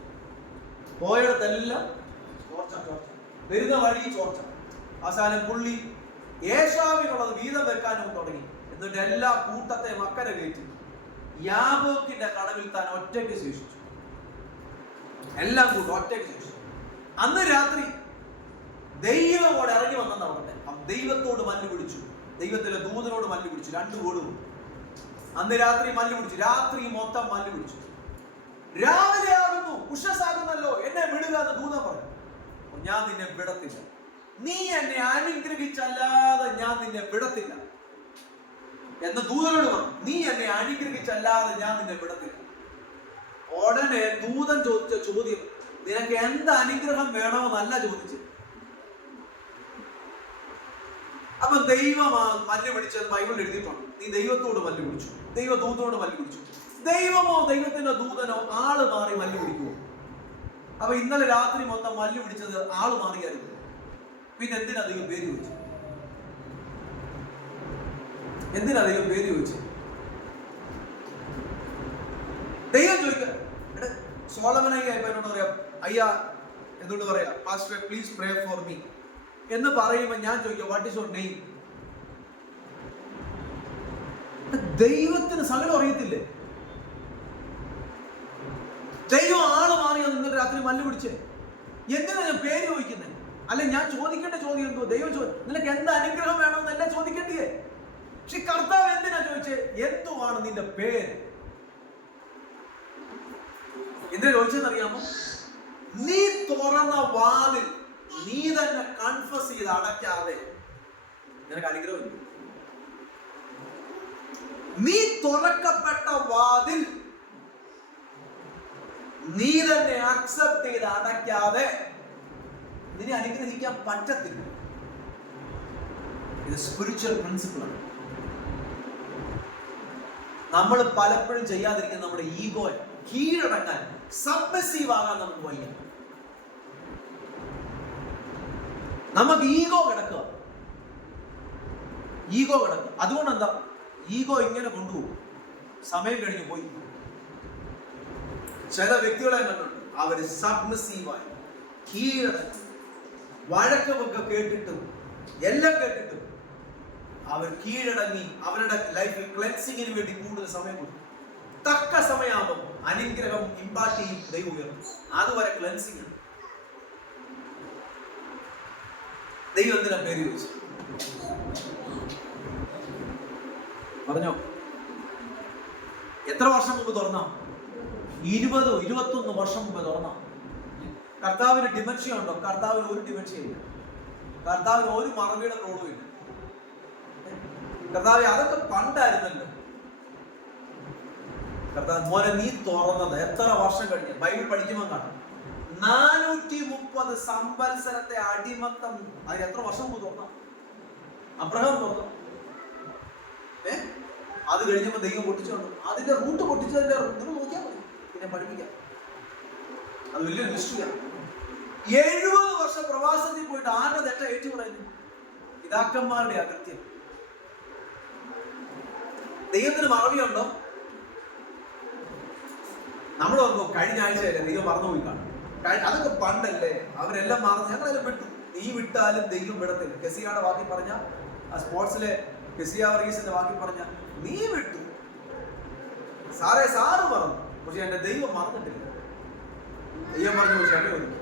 പോയിടത്തെല്ലാം ചോർച്ച, വരുന്ന വഴി ചോർച്ച. അവസാനം പുള്ളി ഏശാവിനുള്ളത് വീതം വെക്കാനും തുടങ്ങി. എന്നിട്ട് എല്ലാ കൂട്ടത്തെ മക്കരെ കയറ്റി യാബോക്കിന്റെ കടവിൽ താൻ ഒറ്റയ്ക്ക് ശേഷിച്ചു. എല്ലാം കൂട്ടും ഒറ്റയ്ക്ക് ശേഷിച്ചു. അന്ന് രാത്രി ദൈവമോട് ഇറങ്ങി വന്നെന്നവട്ടെ, ദൈവത്തോട് മല്ല് പിടിച്ചു, ദൈവത്തിലെ ദൂതനോട് മല്ല് പിടിച്ചു. 2 ഗോളും. അന്ന് രാത്രി മല്ല് പിടിച്ചു, രാത്രി മൊത്തം മല്ല് പിടിച്ചു. രാവിലെ ആകുന്നു, ഉഷസാകുന്നല്ലോ, എന്നെ വിടുക എന്ന് ദൂതൻ പറഞ്ഞു. ഞാൻ നിന്നെ വിടത്തില്ല, നീ എന്നെ അനുഗ്രഹിച്ചല്ലാതെ ഞാൻ നിന്നെ വിടത്തില്ല എന്ന് ദൂതനോട് പറഞ്ഞു. നീ എന്നെ അനുഗ്രഹിച്ചല്ലാതെ ഞാൻ നിന്നെ വിടത്തില്ല. ഉടനെ ദൂതൻ ചോദിച്ച ചോദ്യം, നിനക്ക് എന്ത് അനുഗ്രഹം വേണമെന്നല്ല ചോദിച്ചു. അപ്പൊ ദൈവം മല്ല് പിടിച്ചത് ബൈബിളിൽ എഴുതിയിട്ടുണ്ട്. നീ ദൈവത്തോട് മല്ല് പിടിച്ചു, ദൈവദൂതനോട് മല്ല് പിടിച്ചു. ദൈവമോ ദൈവത്തിന്റെ ദൂതനോ ആള് മാറി മല്ല് പിടിക്കുമോ? അപ്പൊ ഇന്നലെ രാത്രി മൊത്തം മല്ല് പിടിച്ചത് ആള് മാറിയായിരുന്നു. പിന്നെ എന്തിനാ ദൈവം പേര് ചോദിച്ചു? എന്തിനാ ദൈവം പേര് ചോദിച്ചു? ദൈവം ചോദിക്കുക, സോളമനയ്യ എന്നോട് പറയാം, അയ്യാ എന്നോട് പറയാ, pastor please pray for me എന്ന് പറയുമ്പോ ഞാൻ ചോദിക്കാം, വാട്ട് ഈസ് യുവർ നെയിം? ദൈവത്തിന് സകലം അറിയത്തില്ലേ? ദൈവം ആള് മാറി ഇന്നലെ രാത്രി മല്ല് പിടിച്ചേ. എന്തിനാ ഞാൻ പേര് ചോദിക്കുന്നത്? അല്ലെ ഞാൻ ചോദിക്കേണ്ട ചോദ്യം എന്തോ? ദൈവം നിനക്ക് എന്ത് അനുഗ്രഹം വേണമെന്നല്ല ചോദിക്കേണ്ടിയേ. പക്ഷെ കർത്താവ് എന്തിനാ ചോദിച്ചേ? എന്തുവാണ് നിന്റെ പേര്? എന്തിനാ ചോദിച്ചെന്നറിയാമോ? നീ തുറന്ന വാതിൽ നീ തന്നെ കൺഫസ് ചെയ്ത് അടയ്ക്കാതെ നിനക്ക് അനുഗ്രഹം. നീ തുറക്കപ്പെട്ട വാതിൽ നീ തന്നെ അക്സെപ്റ്റ് ചെയ്ത് അടയ്ക്കാതെ നിന്നെ അനുഗ്രഹിക്കാൻ പറ്റത്തില്ല. ഇത് സ്പിരിച്വൽ പ്രിൻസിപ്പിളാണ്. നമ്മൾ പലപ്പോഴും ചെയ്യാതിരിക്കുന്ന നമ്മുടെ ഈഗോയെ കീഴടക്കാൻ, സബ്മിസീവ് ആകാൻ നമുക്ക് വയ്യ. നമുക്ക് ഈഗോ കിടക്കുക. അതുകൊണ്ട് എന്താ ഈഗോ ഇങ്ങനെ കൊണ്ടുപോകും, സമയം കഴിഞ്ഞ് പോയി. ചില വ്യക്തികളെ കണ്ടിട്ടുണ്ട്, അവര് സബ്മിസീവായി കീഴടക്കി, വഴക്കമൊക്കെ കേട്ടിട്ടും എല്ലാം കേട്ടിട്ടും അവർ കീഴടങ്ങി അവരുടെ ലൈഫിൽ ക്ലെൻസിങ്ങിന് വേണ്ടി കൂടുതൽ സമയം കൊടുക്കും. തക്ക സമയമാകുമ്പോൾ അനുഗ്രഹം ഇമ്പാക്ട് ചെയ്യും, ദൈവം ഉയർത്തും. അതുവരെ ക്ലെൻസിങ് ആണ്. ദൈവം എന്തിനാ പേര് ചോദിച്ചു? പറഞ്ഞോ, എത്ര വർഷം മുമ്പ് തുറന്ന? 20-21 വർഷം മുമ്പ് തുറന്ന. കർത്താവിന് ഡിമെൻഷ്യ ഉണ്ടോ? കർത്താവിന് ഒരു ഡിമെൻഷ്യ ഇല്ല. കർത്താവിന് ഒരു മറവിയുടെ പ്രോബ്ലം ഇല്ല. കർത്താവ് അതൊക്കെ പണ്ടായിരുന്നല്ലോ. കർത്താവ് മോനെ നീ തുറന്നത് എത്ര വർഷം കഴിഞ്ഞ്? ബൈബിൾ പഠിക്കുമ്പോൾ കാണാം, 430 സംവത്സരത്തെ അടിമത്തം. അതിന് എത്ര വർഷം മുമ്പ് തുറന്നു? അബ്രഹാം തുറന്നു. അത് കഴിഞ്ഞപ്പോ ദൈവം പൊട്ടിച്ചുകൊണ്ട് അതിന്റെ റൂട്ട് പൊട്ടിച്ചതിന്റെ നിങ്ങൾ നോക്കിയാൽ മതി, പിന്നെ പഠിപ്പിക്കാം. അത് വലിയൊരു മിസ്റ്ററിയാണ്. 70 വർഷം പ്രവാസത്തിൽ പോയിട്ട് ആരുടെ തെറ്റ ഏറ്റു പറയുന്നു? പിതാക്കന്മാരുടെ അകൃത്യം. ദൈവത്തിന് മറവിയുണ്ടോ? നമ്മൾ ഓർമ്മ കഴിഞ്ഞ ആഴ്ചയല്ലേ ദൈവം മറന്നുപോയി കാണും. അതൊക്കെ പണ്ടല്ലേ, അവരെല്ലാം മറന്നു. ഞങ്ങളെല്ലാം വിട്ടു. നീ വിട്ടാലും ദൈവം വിടത്തില്ല. കെസിയുടെ വാക്കി പറഞ്ഞ, ആ സ്പോർട്സിലെ കെസിയ വർഗീസിന്റെ വാക്കി പറഞ്ഞ, നീ വിട്ടു സാറ് മറന്നു, പക്ഷെ എന്റെ ദൈവം മറന്നിട്ടില്ല. ദൈവം പറഞ്ഞു ക്ഷമ ഒതുക്കി.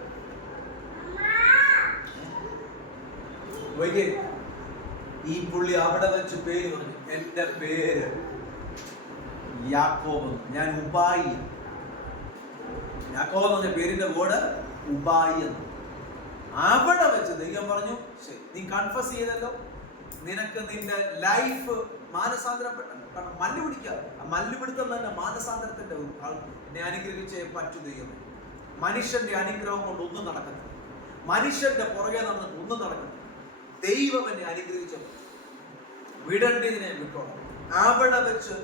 ഈ പുള്ളി അവിടെ വെച്ച് പേര് പറഞ്ഞു, എന്റെ പേര് യാക്കോബ്, ഞാൻ ഉപായി. യാക്കോബ് എന്ന് പറഞ്ഞ പേരിന്റെ വേർഡ് ഉപായി എന്ന്. അവിടെ വെച്ച് ദൈവം പറഞ്ഞു, ശരി നീ കൺഫസ് ചെയ്തല്ലോ, നിനക്ക് നിന്റെ ലൈഫ് മാനസാന്തരപ്പെട്ടു. കാരണം മല്ല് പിടിക്കാതെ, ആ മല്ല് പിടുത്തം തന്നെ മാനസാന്തരത്തിന്റെ എന്നെ അനുഗ്രഹിച്ചേ പറ്റു ദൈവമേ. മനുഷ്യന്റെ അനുഗ്രഹം കൊണ്ട് ഒന്നും നടക്കത്തില്ല, മനുഷ്യന്റെ പുറകെ നടന്നിട്ട് ഒന്നും നടക്കത്തില്ല. ദൈവം എന്നെ അനുഗ്രഹിച്ചു, വിടേണ്ടതിനെ വിട്ടോളാം. അവിടെ വെച്ച്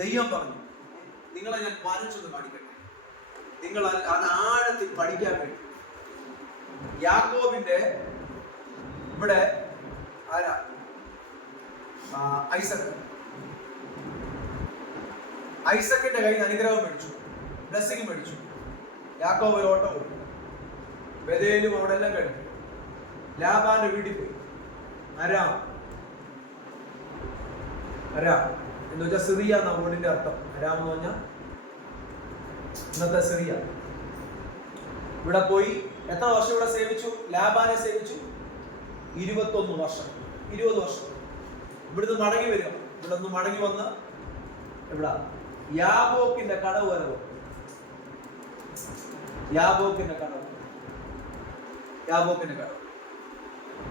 ദൈവം പറഞ്ഞു, നിങ്ങളെ ഞാൻ വരച്ചൊന്ന് കാണിക്കട്ടെ, നിങ്ങൾ അത് ആഴത്തിൽ പഠിക്കാൻ വേണ്ടി. യാക്കോബിന്റെ ഇവിടെ ആരാ? ഐസക്. ഐസക്കിന്റെ കയ്യിൽ അനുഗ്രഹം മേടിച്ചു, ബ്ലെസ്സിങ് മേടിച്ചു. യാക്കോബ് ഒരു ഓട്ടം പോയി, ബഥേലും അവിടെ എല്ലാം കഴിഞ്ഞു. ലാബാന്റെ വീട്ടിൽ പോയി. അരാം എന്ന് വെച്ചാൽ സിറിയ എന്ന വേർഡിന്റെ അർത്ഥം. അരാം എന്ന് പറഞ്ഞാൽ ഇന്നത്തെ സിറിയ. ഇവിടെ പോയി എത്ര വർഷം ഇവിടെ സേവിച്ചു? ലാബാനെ സേവിച്ചു 21 വർഷം, 20 വർഷം. ഇവിടുന്ന് മടങ്ങി വരിക. ഇവിടെ നിന്ന് മടങ്ങി വന്ന് ഇവിടെ യാബോക്കിന്റെ കടവ് വരവ്, യാബോക്കിന്റെ കടവ്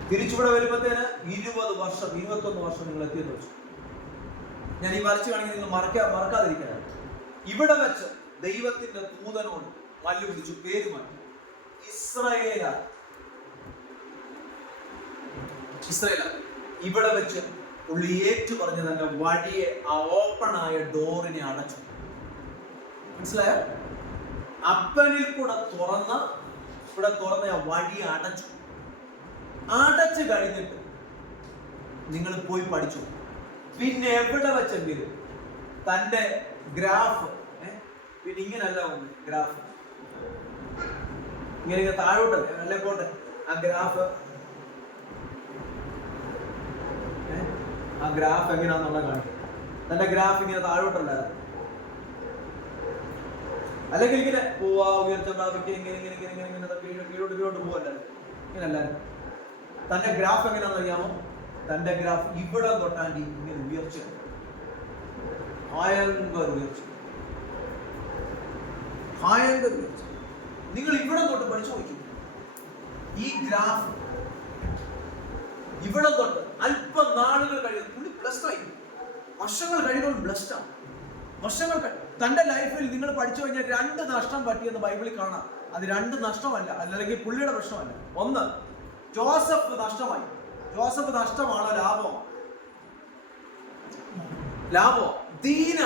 തിരിച്ചുവിടെ വരുമ്പോഴത്തേന് 20 വർഷം, 21 വർഷം നിങ്ങൾ എത്തിയെന്ന് വെച്ചു. ഞാൻ ഈ വരച്ചു കാണിക്കാൻ നിങ്ങൾ മറക്കാതിരിക്കാനാണ്. ഇവിടെ വെച്ച് ദൈവത്തിന്റെ ദൂതനോട് മല്ലു പിടിച്ചു, പേര് മാറ്റി ഇസ്രായേലാ. ഇവിടെ വെച്ച് പുള്ളി ഏറ്റു പറഞ്ഞ തന്നെ വഴിയെ, ആ ഓപ്പൺ ആയ ഡോറിനെ അടച്ചു. മനസ്സിലായ? അപ്പനിൽ കൂടെ ഇവിടെ തുറന്ന ആ വഴിയെ അടച്ചു. അടച്ചു കഴിഞ്ഞിട്ട് നിങ്ങൾ പോയി പഠിച്ചു. പിന്നെ എവിടെ വെച്ചെങ്കിലും തന്റെ ഗ്രാഫ്, പിന്നെ ഇങ്ങനല്ല ഗ്രാഫ്, ഇങ്ങനെ താഴോട്ടല്ലേ അല്ലേ പോട്ടെ. ആ ഗ്രാഫ് എങ്ങനെയാണെന്നുള്ള കാണിക്കും. തന്റെ ഗ്രാഫ് ഇങ്ങനെ താഴോട്ടല്ലായിരുന്നു, അല്ലെങ്കിൽ ഇങ്ങനെ പോവാ, ഉയർച്ച പ്രാപിക്കുക, കീഴോട്ട് പോവല്ലായിരുന്നു, ഇങ്ങനല്ലായിരുന്നു. തന്റെ ഗ്രാഫ് എങ്ങനെയാണെന്ന് അറിയാമോ? തന്റെ ഗ്രാഫ് ഇവിടെ തൊട്ടാണ്ടി ഇങ്ങനെ ഉയർച്ച, ഭയങ്കര ഉയർച്ച. നിങ്ങൾ ഇവിടെ തൊട്ട് പഠിച്ചു നോക്കൂ. ഈ ഗ്രാഫ് ഇവിടെ തൊട്ട് അല്പം നാളുകൾ കഴിയുന്നു, പുള്ളി ബ്ലെസ്ഡ് ആയി. വർഷങ്ങൾ കഴിയുമ്പോൾ ബ്ലെസ്ഡ് ആണ്. വർഷങ്ങൾ തന്റെ ലൈഫിൽ നിങ്ങൾ പഠിച്ചു കഴിഞ്ഞാൽ 2 നഷ്ടം പറ്റിയെന്ന് ബൈബിളിൽ കാണാം. അത് 2 നഷ്ടമല്ല, അല്ലെങ്കിൽ പുള്ളിയുടെ പ്രശ്നമല്ല. ഒന്ന്, ജോസഫ് നഷ്ടമായി. ജോസഫ് നഷ്ടമാണോ ലാഭോ? ദീന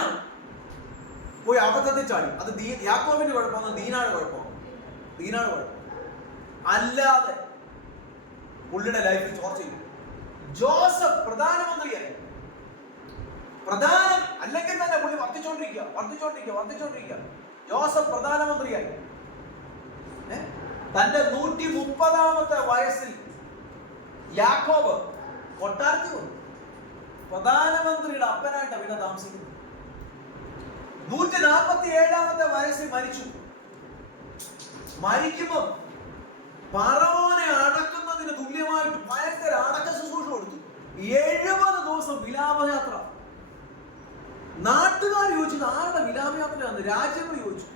പോയി അബദ്ധത്തിൽ ചാടി. അത് യാക്കോബിന്റെ കുഴപ്പമാണ്, ദീനാണ് കുഴപ്പം. അല്ലാതെ പുള്ളിയുടെ ലൈഫിൽ ചോർച്ച ചെയ്തു. ജോസഫ് പ്രധാനമന്ത്രിയായി. അല്ലെങ്കിൽ തന്നെ പുള്ളി വർദ്ധിച്ചോണ്ടിരിക്കുക. ജോസഫ് പ്രധാനമന്ത്രിയായി. തന്റെ 130ാമത്തെ വയസ്സിൽ യാക്കോബ് കൊട്ടാരത്തിൽ വന്നു. പ്രധാനമന്ത്രിയുടെ അപ്പനായിട്ട് പിന്നെ താമസിക്കുന്നു. 147ാമത്തെ വയസ്സിൽ മരിച്ചു. മരിക്കുമ്പോ ഫറവോനെ അടക്കുന്നതിന് തുല്യമായിട്ട് ഭയങ്കര അടക്ക ശുശ്രൂഷ കൊടുത്തു. 70 ദിവസം വിലാപയാത്ര. നാട്ടുകാർ ചോദിച്ചത് ആരുടെ വിലാപയാത്രയാണ്? രാജ്യങ്ങൾ ചോദിച്ചു.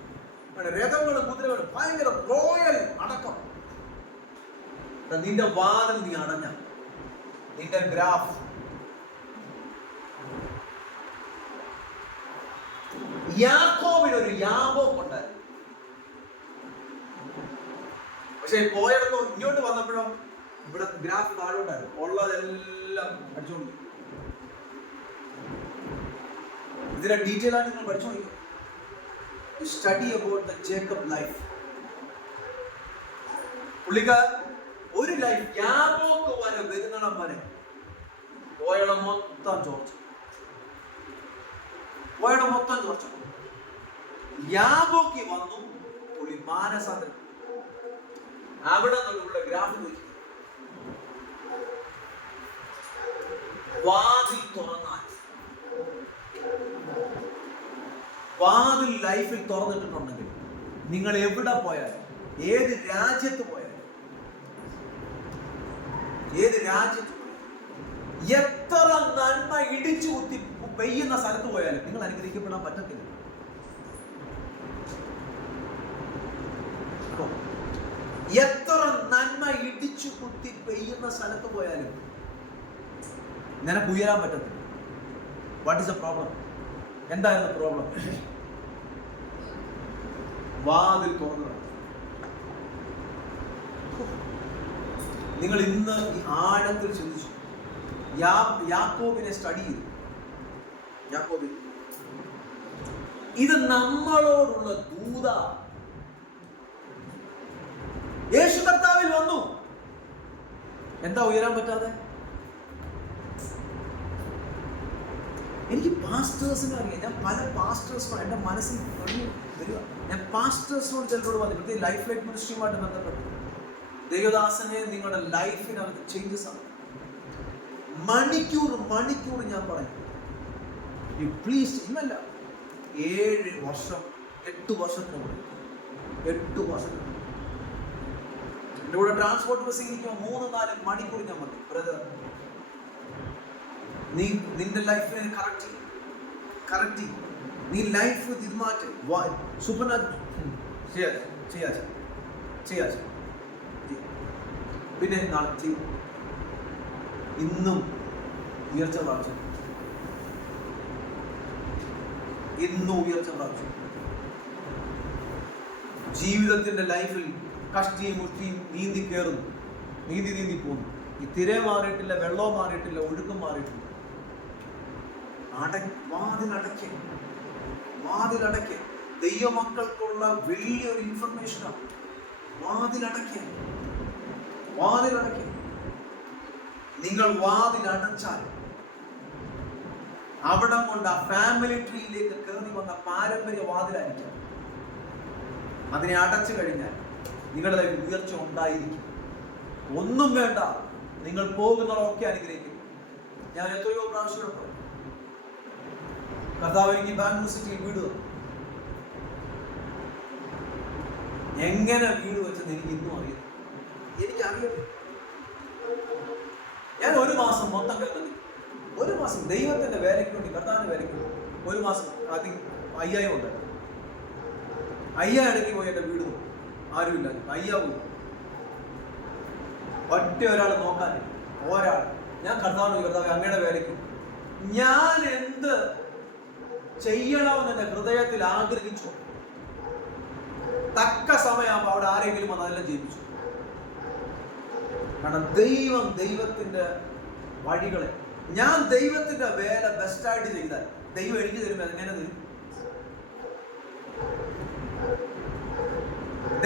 രഥങ്ങളും കുതിരകളും, ഭയങ്കര റോയൽ അടക്കം. നിന്റെ വാതിൽ നീ അടഞ്ഞ, നിന്റെ ഗ്രാഫ് യാക്കോബിനൊരു യാബോക്ക് ഉണ്ടായിരുന്നു. പക്ഷെ പോയടത്തോ ഇങ്ങോട്ട് വന്നപ്പോഴോ ഇവിടെ ഗ്രാഫ് താഴോട്ടായിരുന്നു, ഉള്ളതെല്ലാം പഠിച്ചോണ്ട്. ഇതിലെ ഡീറ്റെയിൽ ആയിട്ട് നിങ്ങൾ പഠിച്ചോളൂ. Study about the Jacob life. പുള്ളിക്കാർ ഒരു ലൈഫ് യാബോക്ക് വരെ വരുന്നിടം വരെ പോയടം മൊത്തം ചോർച്ച, പോയടം മൊത്തം ചോർച്ച. യാബോക്ക് വന്നു പുള്ളി മാനസാന്തരം. അവിടെ നിന്നുള്ള ഗ്രാഫ് പോയി. വാതിൽ തുറന്നാൽ, വാതിൽ ലൈഫിൽ തുറന്നിട്ടുണ്ടെങ്കിൽ നിങ്ങൾ എവിടെ പോയാലും, ഏത് രാജ്യത്ത് പോയാലും, ഏത് രാജ്യത്ത് എത്ര നന്മ ഇടിച്ചു കുത്തി പെയ്യുന്ന സ്ഥലത്ത് പോയാലും നിങ്ങൾ അനുഗ്രഹിക്കപ്പെടാൻ പറ്റത്തില്ല. എത്ര നന്മ ഇടിച്ചു കുത്തി പെയ്യുന്ന സ്ഥലത്ത് പോയാലും നിനക്ക് ഉയരാൻ പറ്റത്തില്ല. What is the problem? എന്തായിരുന്നു പ്രോബ്ലം? വാതിൽ തുറന്നു. നിങ്ങൾ ഇന്ന് ഈ ആഴത്തിൽ ചിന്തിച്ചു. യാക്കോബിനെ സ്റ്റഡി ചെയ്തു. യാക്കോബിൻ ഇത് നമ്മളോടുള്ള ദൂത. യേശു കർത്താവിൽ വന്നു, എന്താ ഉയരാൻ പറ്റാതെ? എനിക്ക് പാസ്റ്റേഴ്സിനെ അറിയാം. ഞാൻ പല പാസ്റ്റേഴ്സിനോട് എൻ്റെ മനസ്സിൽ വരിക. ഞാൻ പാസ്റ്റേഴ്സിനോട് ചിലരോട് പറഞ്ഞു, പ്രത്യേകം ലൈഫ് ലൈറ്റ് മിനിസ്ട്രിയുമായിട്ട് ബന്ധപ്പെട്ട്, ദൈവദാസനെ നിങ്ങളുടെ ലൈഫിനകത്ത് ചേഞ്ചസ് ആണ്. മണിക്കൂർ ഞാൻ പറഞ്ഞു, യു പ്ലീസ്. ഇന്നല്ല, 7 വർഷം 8 വർഷത്തിന് കൂടെ 8 വർഷത്തിന് എൻ്റെ കൂടെ ട്രാൻസ്പോർട്ട് ബസ്സിൽ ഇരിക്കുമ്പോൾ 3-4 മണിക്കൂർ ഞാൻ പറഞ്ഞു, ബ്രദർ നീ നിന്റെ ലൈഫിനെ കറക്റ്റ് ചെയ്യും. നീ ലൈഫ് ഇത് മാറ്റി. സുപ്പന ചെയ്യാ പിന്നെ നാളെ ചെയ്യും. ഇന്നും ഉയർച്ച പ്രാപിച്ചു, ഇന്നും ഉയർച്ച പ്രാപിച്ചു. ജീവിതത്തിന്റെ ലൈഫിൽ കഷ്ടിയും മുഷ്ടിയും നീന്തി കയറുന്നു, നീന്തി പോകുന്നു. ഈ തിര മാറിയിട്ടില്ല, വെള്ളവും മാറിയിട്ടില്ല, ഒഴുക്കും മാറിയിട്ടില്ല. വാതിലടയ്ക്ക ദൈവമക്കൾക്കുള്ള വലിയൊരു ഇൻഫർമേഷനാണ്. വാതിലടയ്ക്ക. നിങ്ങൾ വാതിലടച്ചാൽ അവിടെ കൊണ്ട് ആ ഫാമിലി ട്രീയിലേക്ക് കയറി വന്ന പാരമ്പര്യ വാതിലായിരിക്കും. അതിനെ അടച്ചു കഴിഞ്ഞാൽ നിങ്ങളുടെ ലൈഫിൽ ഉയർച്ച ഉണ്ടായിരിക്കും. ഒന്നും വേണ്ട, നിങ്ങൾ പോകുന്നതൊക്കെ അനുഗ്രഹിക്കും. ഞാൻ എത്രയോ പ്രാവശ്യം പറഞ്ഞു, കർത്താവ് എനിക്ക് ബാംഗ്ലൂർ സിറ്റിയിൽ വീട് തന്നു. എങ്ങനെ വീട് വെച്ചെന്ന് എനിക്ക് ഇന്നും അറിയാം. എനിക്കറിയാം. ഞാൻ 1 മാസം മൊത്തം കിടന്നു. 1 മാസം ദൈവത്തിന്റെ വേലയ്ക്ക് വേണ്ടി, കർത്താവിന്റെ വേലയ്ക്ക് വേണ്ടി 1 മാസം ആദ്യം 5000 ഉണ്ട്. 5000 ഇടയ്ക്ക് പോയി എൻ്റെ വീട് ആരുമില്ല. 5000 ഒറ്റ ഒരാൾ നോക്കാൻ, ഒരാൾ. ഞാൻ കർത്താവ് അങ്ങയുടെ വേലയ്ക്ക് ഞാൻ എന്ത് ചെയ്യണമെന്ന് എൻ്റെ ഹൃദയത്തിൽ ആഗ്രഹിച്ചു. തക്ക സമയമാകുമ്പോൾ അവിടെ ആരെങ്കിലും അതെല്ലാം ചെയ്യിപ്പിച്ചു. കാരണം ദൈവത്തിന്റെ വഴികളെ, ഞാൻ ദൈവത്തിന്റെ വേല ബെസ്റ്റായിട്ട് ചെയ്താൽ ദൈവം എനിക്ക് തരുമ്പോൾ എങ്ങനെ തരും?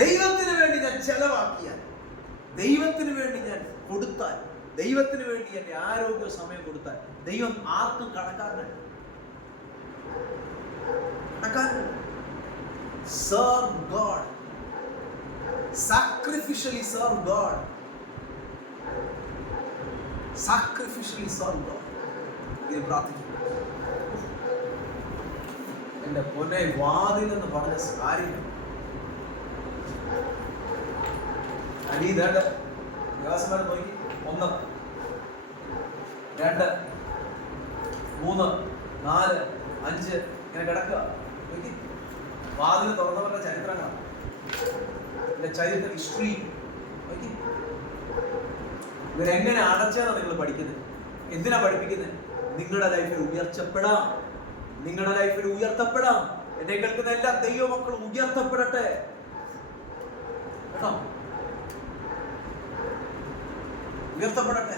ദൈവത്തിന് വേണ്ടി ഞാൻ ചെലവാക്കിയാൽ, ദൈവത്തിന് വേണ്ടി ഞാൻ കൊടുത്താൽ, ദൈവത്തിന് വേണ്ടി എൻ്റെ ആരോഗ്യ സമയം കൊടുത്താൽ ദൈവം ആർക്കും കടക്കാരനല്ല. Serve God. Sacrificially serve God. Sacrificially serve God. ഇത് പ്രാർത്ഥിക്കും. എൻ്റെ പൊന്നെ, വാതിൽ എന്ന് പറഞ്ഞ കാര്യം അനീതേണ്ട വ്യവസായം നോക്കി. 1 2 3 4 5 ഇങ്ങനെ കിടക്കുക. വാതിൽ തുറന്നവരുടെ ചരിത്രങ്ങളാണ്, എൻ്റെ ചരിത്ര ഹിസ്റ്ററി. ഇവരെങ്ങനെ അടച്ചാണ് നിങ്ങൾ പഠിക്കുന്നത്? എന്തിനാ പഠിപ്പിക്കുന്നത്? നിങ്ങളുടെ ലൈഫിൽ ഉയർച്ചപ്പെടാം, നിങ്ങളുടെ ലൈഫിൽ ഉയർത്തപ്പെടാം. എന്നെ കേൾക്കുന്ന എല്ലാ ദൈവമക്കളും ഉയർത്തപ്പെടട്ടെ കേട്ടോ. ഉയർത്തപ്പെടട്ടെ.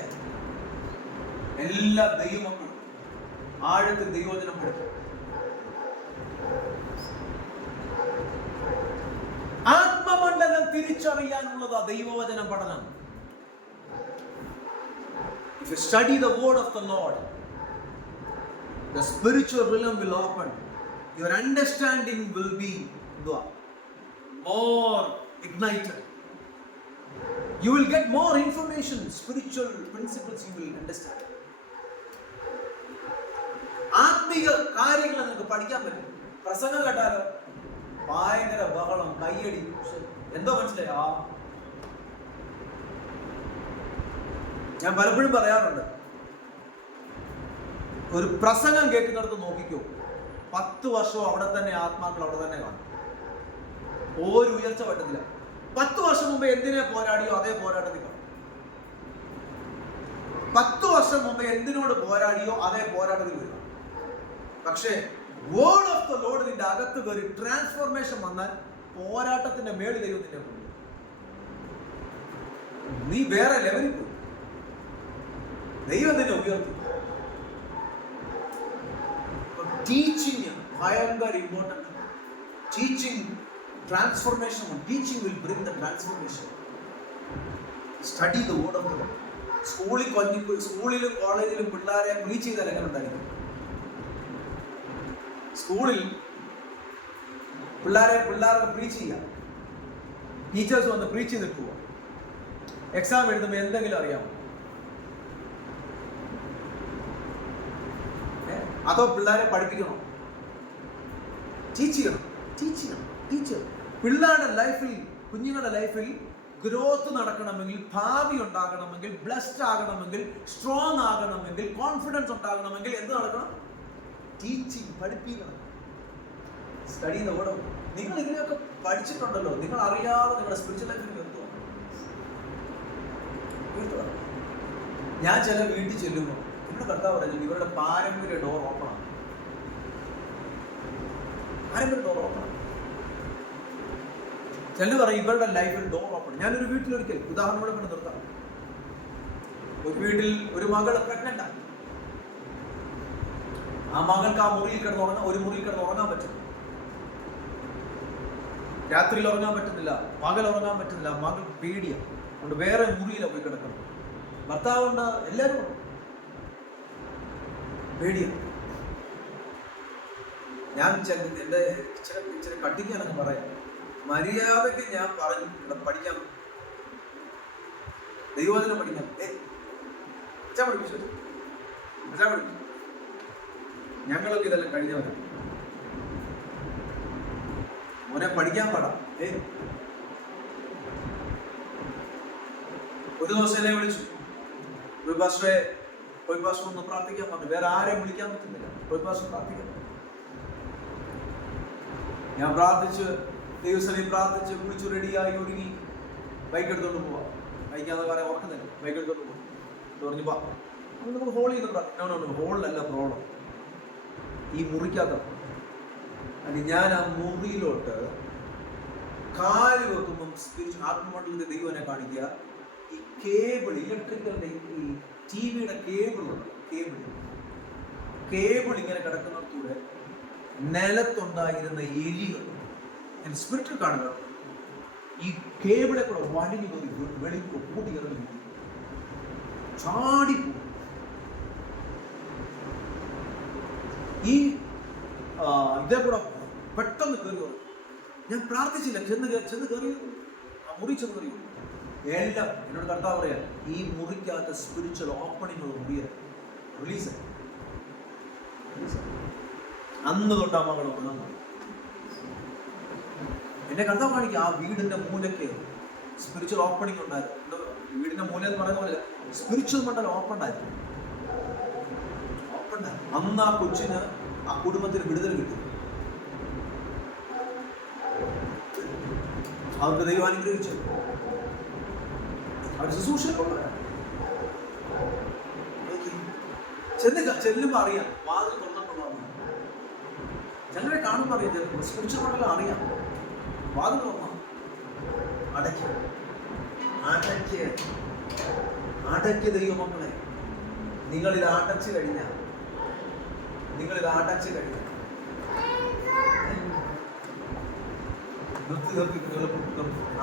എല്ലാ ദൈവമക്കളും ആഴത്തിൽ ദൈവവചനം പഠിക്കും. ആത്മമണ്ഡലം തിരിച്ചറിയാനുള്ളതാ ദൈവവചനം പഠനം. If you study the word of the Lord, the spiritual realm will open. Your understanding will be more ignited. You will get more information, spiritual principles you will understand. ആത്മീയ കാര്യങ്ങൾ നിങ്ങൾക്ക് പഠിക്കാൻ പറ്റും. പ്രസംഗം കേട്ടാലോ ഭയങ്കര ബഹളം, കയ്യടി, എന്തോ മനസ്സിലായോ? ഞാൻ പലപ്പോഴും പറയാറുണ്ട്, ഒരു പ്രസംഗം കേൾക്കുന്നിടത്ത് നോക്കിക്കോ, 10 വർഷം അവിടെ തന്നെ ആത്മാക്കൾ അവിടെ തന്നെ കാണും. ഒരു ഉയർച്ച പറ്റത്തില്ല. 10 വർഷം മുമ്പ് എന്തിനെ പോരാടിയോ അതേ പോരാട്ടത്തിൽ കാണും. 10 വർഷം മുമ്പ് എന്തിനോട് പോരാടിയോ അതേ പോരാട്ടത്തിൽ വരും. പക്ഷേ വേർഡ് ഓഫ് ദ ലോർഡ് നിന്റെ അകത്ത് കയറി ട്രാൻസ്ഫോർമേഷൻ വന്നാൽ പോരാട്ടത്തിന്റെ മേളിൽ ദൈവം നിന്നെ കൊണ്ടു. നീ വേറെ ലെവലിൽ പോയി. ദൈവം നിന്നെ ഉയർത്തി. ടീച്ചിങ് ഭയങ്കര important. Teaching transformation. Teaching will bring the transformation. Study the word of the Lord. സ്കൂളിലും കോളേജിലും പിള്ളേരെ പ്രീച്ച് ചെയ്താൽ എങ്ങനെ ഉണ്ടായിരിക്കും? സ്കൂളിൽ പിള്ളേരെ പ്രീച്ച് ചെയ്യാം. ടീച്ചേഴ്സ് വന്ന് പ്രീച്ച് ചെയ്തിട്ട് പോവാം. എക്സാം എഴുതുമ്പോൾ എന്തെങ്കിലും അറിയാമോ? അതോ പിള്ളേരെ പഠിപ്പിക്കണോ? ടീച്ച് ചെയ്യണം. പിള്ളേരുടെ ലൈഫിൽ, കുഞ്ഞുങ്ങളുടെ ലൈഫിൽ ഗ്രോത്ത് നടക്കണമെങ്കിൽ, ഭാവി ഉണ്ടാകണമെങ്കിൽ, ബ്ലെസ്ഡ് ആകണമെങ്കിൽ, സ്ട്രോങ് ആകണമെങ്കിൽ, കോൺഫിഡൻസ് ഉണ്ടാകണമെങ്കിൽ എന്ത് നടക്കണം? ടീച്ചിങ്, പഠിപ്പിക്കണം. Study the word of. നിങ്ങൾ ഇതിനെയൊക്കെ പഠിച്ചിട്ടുണ്ടല്ലോ. നിങ്ങൾ അറിയാതെ നിങ്ങളുടെ സ്പിരിച്വൽ ലൈഫിൽ എത്തുക. ഞാൻ ചില വീട്ടിൽ ചെല്ലുമ്പോൾ നമ്മുടെ കർത്താവ് പറയുന്നത് ഇവരുടെ പാരമ്പര്യ ഡോർ ഓപ്പൺ ആണ്. ചിലർ പറയും ഇവരുടെ ലൈഫിൽ ഡോർ ഓപ്പൺ. ഞാനൊരു വീട്ടിലൊരിക്കൽ ഉദാഹരണം കൂടെ കൊണ്ട് നിർത്താം. ഒരു വീട്ടിൽ ഒരു മകൾ പ്രഗ്നന്റ് ആണ്. ആ മകൾക്ക് ഒരു മുറിയിൽ കിടന്ന് ഉറങ്ങാൻ പറ്റും. രാത്രിയിൽ ഉറങ്ങാൻ പറ്റുന്നില്ല, പകൽ ഉറങ്ങാൻ പറ്റുന്നില്ല. മകൾക്ക് പേടിയാണ്. അതുകൊണ്ട് വേറെ മുറിയിലാണ് പോയി കിടക്കണം. ഭർത്താവുണ്ട്, എല്ലാവരും ഉണ്ട്. പേടിയാണ്. ഞാൻ എൻ്റെ ഇച്ചിരി കട്ടിക്കാനൊക്കെ പറയാം. മര്യാദയ്ക്ക് ഞാൻ പറഞ്ഞു പഠിക്കാൻ, ദൈവവചനം പഠിക്കാൻ പഠിപ്പിച്ചു. ഞങ്ങളൊക്കെ ഇതെല്ലാം കഴിഞ്ഞവരാണ്. മോനെ പഠിക്കാൻ പാടാം. ഒരു ദിവസം എന്നെ വിളിച്ചു, പോയി പാസ്റ്റർ ഒന്ന് പ്രാർത്ഥിക്കാൻ പറഞ്ഞു. വേറെ ആരെയും വിളിക്കാൻ പറ്റുന്നില്ല. പോയി പാസ്റ്റർ പ്രാർത്ഥിക്കാൻ. ഞാൻ പ്രാർത്ഥിച്ച് ദൈവസ്ഥലയിൽ പ്രാർത്ഥിച്ച് വിളിച്ചു റെഡിയായി ഒരുങ്ങി ബൈക്ക് എടുത്തോണ്ട് പോവാം. ബൈക്കാന്ന് പറയാൻ ഓർക്കുന്നില്ല. ബൈക്ക് എടുത്തോണ്ട് പോകും. പറഞ്ഞു പാ നമുക്ക് ഹോൾ ചെയ്ത് പ്രാർത്ഥിക്കണം. ഹോളിലല്ല പ്രോബ്ലം, ഈ മുറിക്കകത്ത. ഞാൻ ആ മുറിയിലോട്ട് കാല് വെക്കുമ്പം ആത്മമണ്ഡലത്തെ ദൈവം എന്നെ കാണിക്കുക. ഈ കേബിൾ, ഇലക്ട്രിക്കലിന്റെ ഈ ടിവിയുടെ കേബിളുണ്ട്. കേബിൾ ഇങ്ങനെ കിടക്കുന്നിടത്തൂടെ നിലത്തുണ്ടായിരുന്ന എലികൾ ഞാൻ സ്പിരിറ്റിൽ കാണുക. ഈ കേബിളെ കൂടെ വലിഞ്ഞു പോയി വെളിയിൽ കൂട്ടി ഇറങ്ങി ചാടിപ്പോ. ഈ ഇതേ കൂടെ പെട്ടെന്ന് കയറി വന്നു. ഞാൻ പ്രാർത്ഥിച്ചില്ല, ചെന്ന് കയറി ആ മുറി ചെന്ന് കയറി. എല്ലാം എന്നോട് കർത്താവ് പറയാ, ഈ മുറിക്കകത്ത് സ്പിരിച്വൽ ഓപ്പണിംഗ് ഉള്ള മുറിയാണ്. റിലീസ് അന്ന് തൊട്ടാ മകൾ ഉറങ്ങാൻ. എന്നെ കർത്താവ് കാണിക്കുക, ആ വീടിന്റെ മൂലയ്ക്ക് സ്പിരിച്വൽ ഓപ്പണിംഗ് ഉണ്ടായിരുന്നു. വീടിന്റെ മൂല എന്ന് പറയുന്ന പോലെ സ്പിരിച്വൽ മണ്ഡലം ഓപ്പൺ ആയിരുന്നു. അന്ന് ആ കൊച്ചിന്, ആ കുടുംബത്തിന് വിടുതൽ കിട്ടി. അവർക്ക് ദൈവം അനുഗ്രഹിച്ചു. അവർ ശുശ്രൂഷയിലുള്ള ചെല്ലുമ്പോ അറിയാം വാതിൽ തുറന്നിട്ടുള്ള. ഞങ്ങളെ കാണുമ്പോൾ അറിയാം, സ്പിരിച്വൽ മണ്ഡലം അറിയാം. വാതിൽ തുറന്ന അടയ്ക്ക് അടയ്ക്ക് ദൈവമക്കളെ. നിങ്ങളിത് അടച്ചു കഴിഞ്ഞാൽ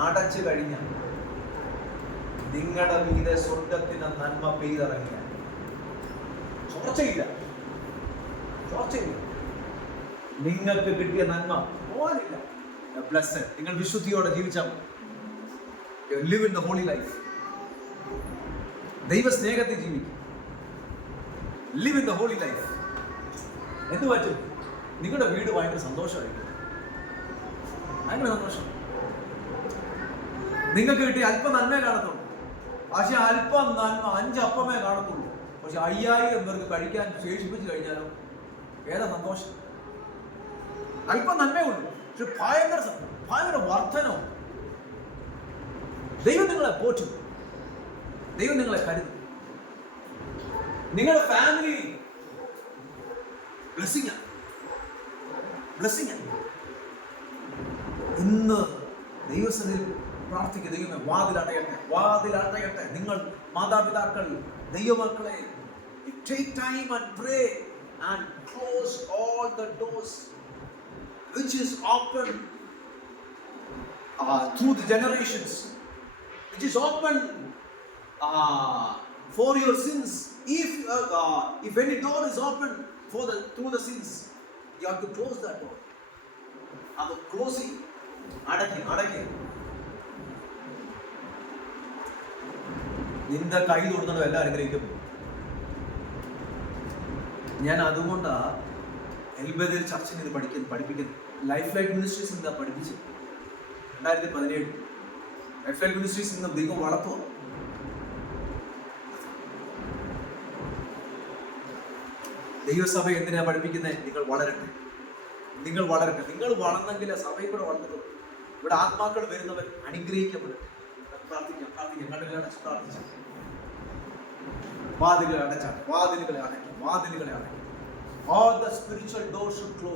അടച്ചു കഴിഞ്ഞാൽ നിങ്ങളുടെ മീതെ സ്വർഗത്തിന് നന്മ പെയ്തിറങ്ങിയ ചോർച്ചയില്ല. നിങ്ങൾക്ക് കിട്ടിയ നന്മ പോലില്ല. ബ്ലെസ്ഡ്. നിങ്ങൾ വിശുദ്ധിയോടെ ജീവിച്ചാൽ live in the holy life. ദൈവ സ്നേഹത്തിൽ ജീവിക്കും. Live in the holy life. എന്ത് പറ്റും? നിങ്ങളുടെ വീട് ഭയങ്കര സന്തോഷമായിരിക്കും. ഭയങ്കര സന്തോഷം. നിങ്ങൾക്ക് കിട്ടിയ അല്പം നന്മേ കാണത്തുള്ളൂ. പക്ഷെ അല്പം നന്മ 5 അപ്പമേ കാണത്തുള്ളൂ. പക്ഷെ 5000 പേർക്ക് കഴിക്കാൻ ശേഷിപ്പിച്ചു കഴിഞ്ഞാലോ ഏതാ സന്തോഷം? അല്പം നന്മേ ഉള്ളൂ, പക്ഷെ ഭയങ്കര വർധനോ. ദൈവം നിങ്ങളെ പോറ്റും. ദൈവം നിങ്ങളെ കരുതും. നിങ്ങളുടെ ഫാമിലി ബ്ലെസ്സിംഗ്. ഇന്ന് ദൈവസന്നിധിയിൽ പ്രാർത്ഥിക്കുക. ദൈവമേ വാതിലടയട്ടെ. നിങ്ങൾ മാതാപിതാക്കൾ, ദൈവമക്കളെ, take time and pray and close all the doors which is open through the generations, which is open for your sins. If any door is open through the sins, you have to close that door. അത് closing അടയ്ക്ക്. നിന്റെ കൈ തൊടുന്നത് എല്ലാം അനുഗ്രഹിക്കപ്പെടും. ഞാൻ അതുകൊണ്ടാ എൽബേദിൽ ചർച്ചിൽ ഇത് പഠിപ്പിക്കുന്നു. ലൈഫ് ലൈറ്റ് മിനിസ്ട്രീസ് എന്താ പഠിപ്പിച്ചത്? 2017 ലൈഫ് ലൈറ്റ് മിനിസ്ട്രീസ് ഇന്ന് ദൈവം വളർത്തുക. ദൈവസഭ എന്തിനാ പഠിപ്പിക്കുന്നത്? നിങ്ങൾ വളരട്ടെ. നിങ്ങൾ വളർന്നെങ്കിൽ സഭയിൽ കൂടെ വളർന്നത്. ഇവിടെ ആത്മാക്കൾ വരുന്നവർ അനുഗ്രഹിക്കപ്പെടട്ടെ. പ്രാർത്ഥിക്കാം. പ്രാർത്ഥിച്ചു. വാതിലുകളെ അടയ്ക്കും. All the spiritual doors should close.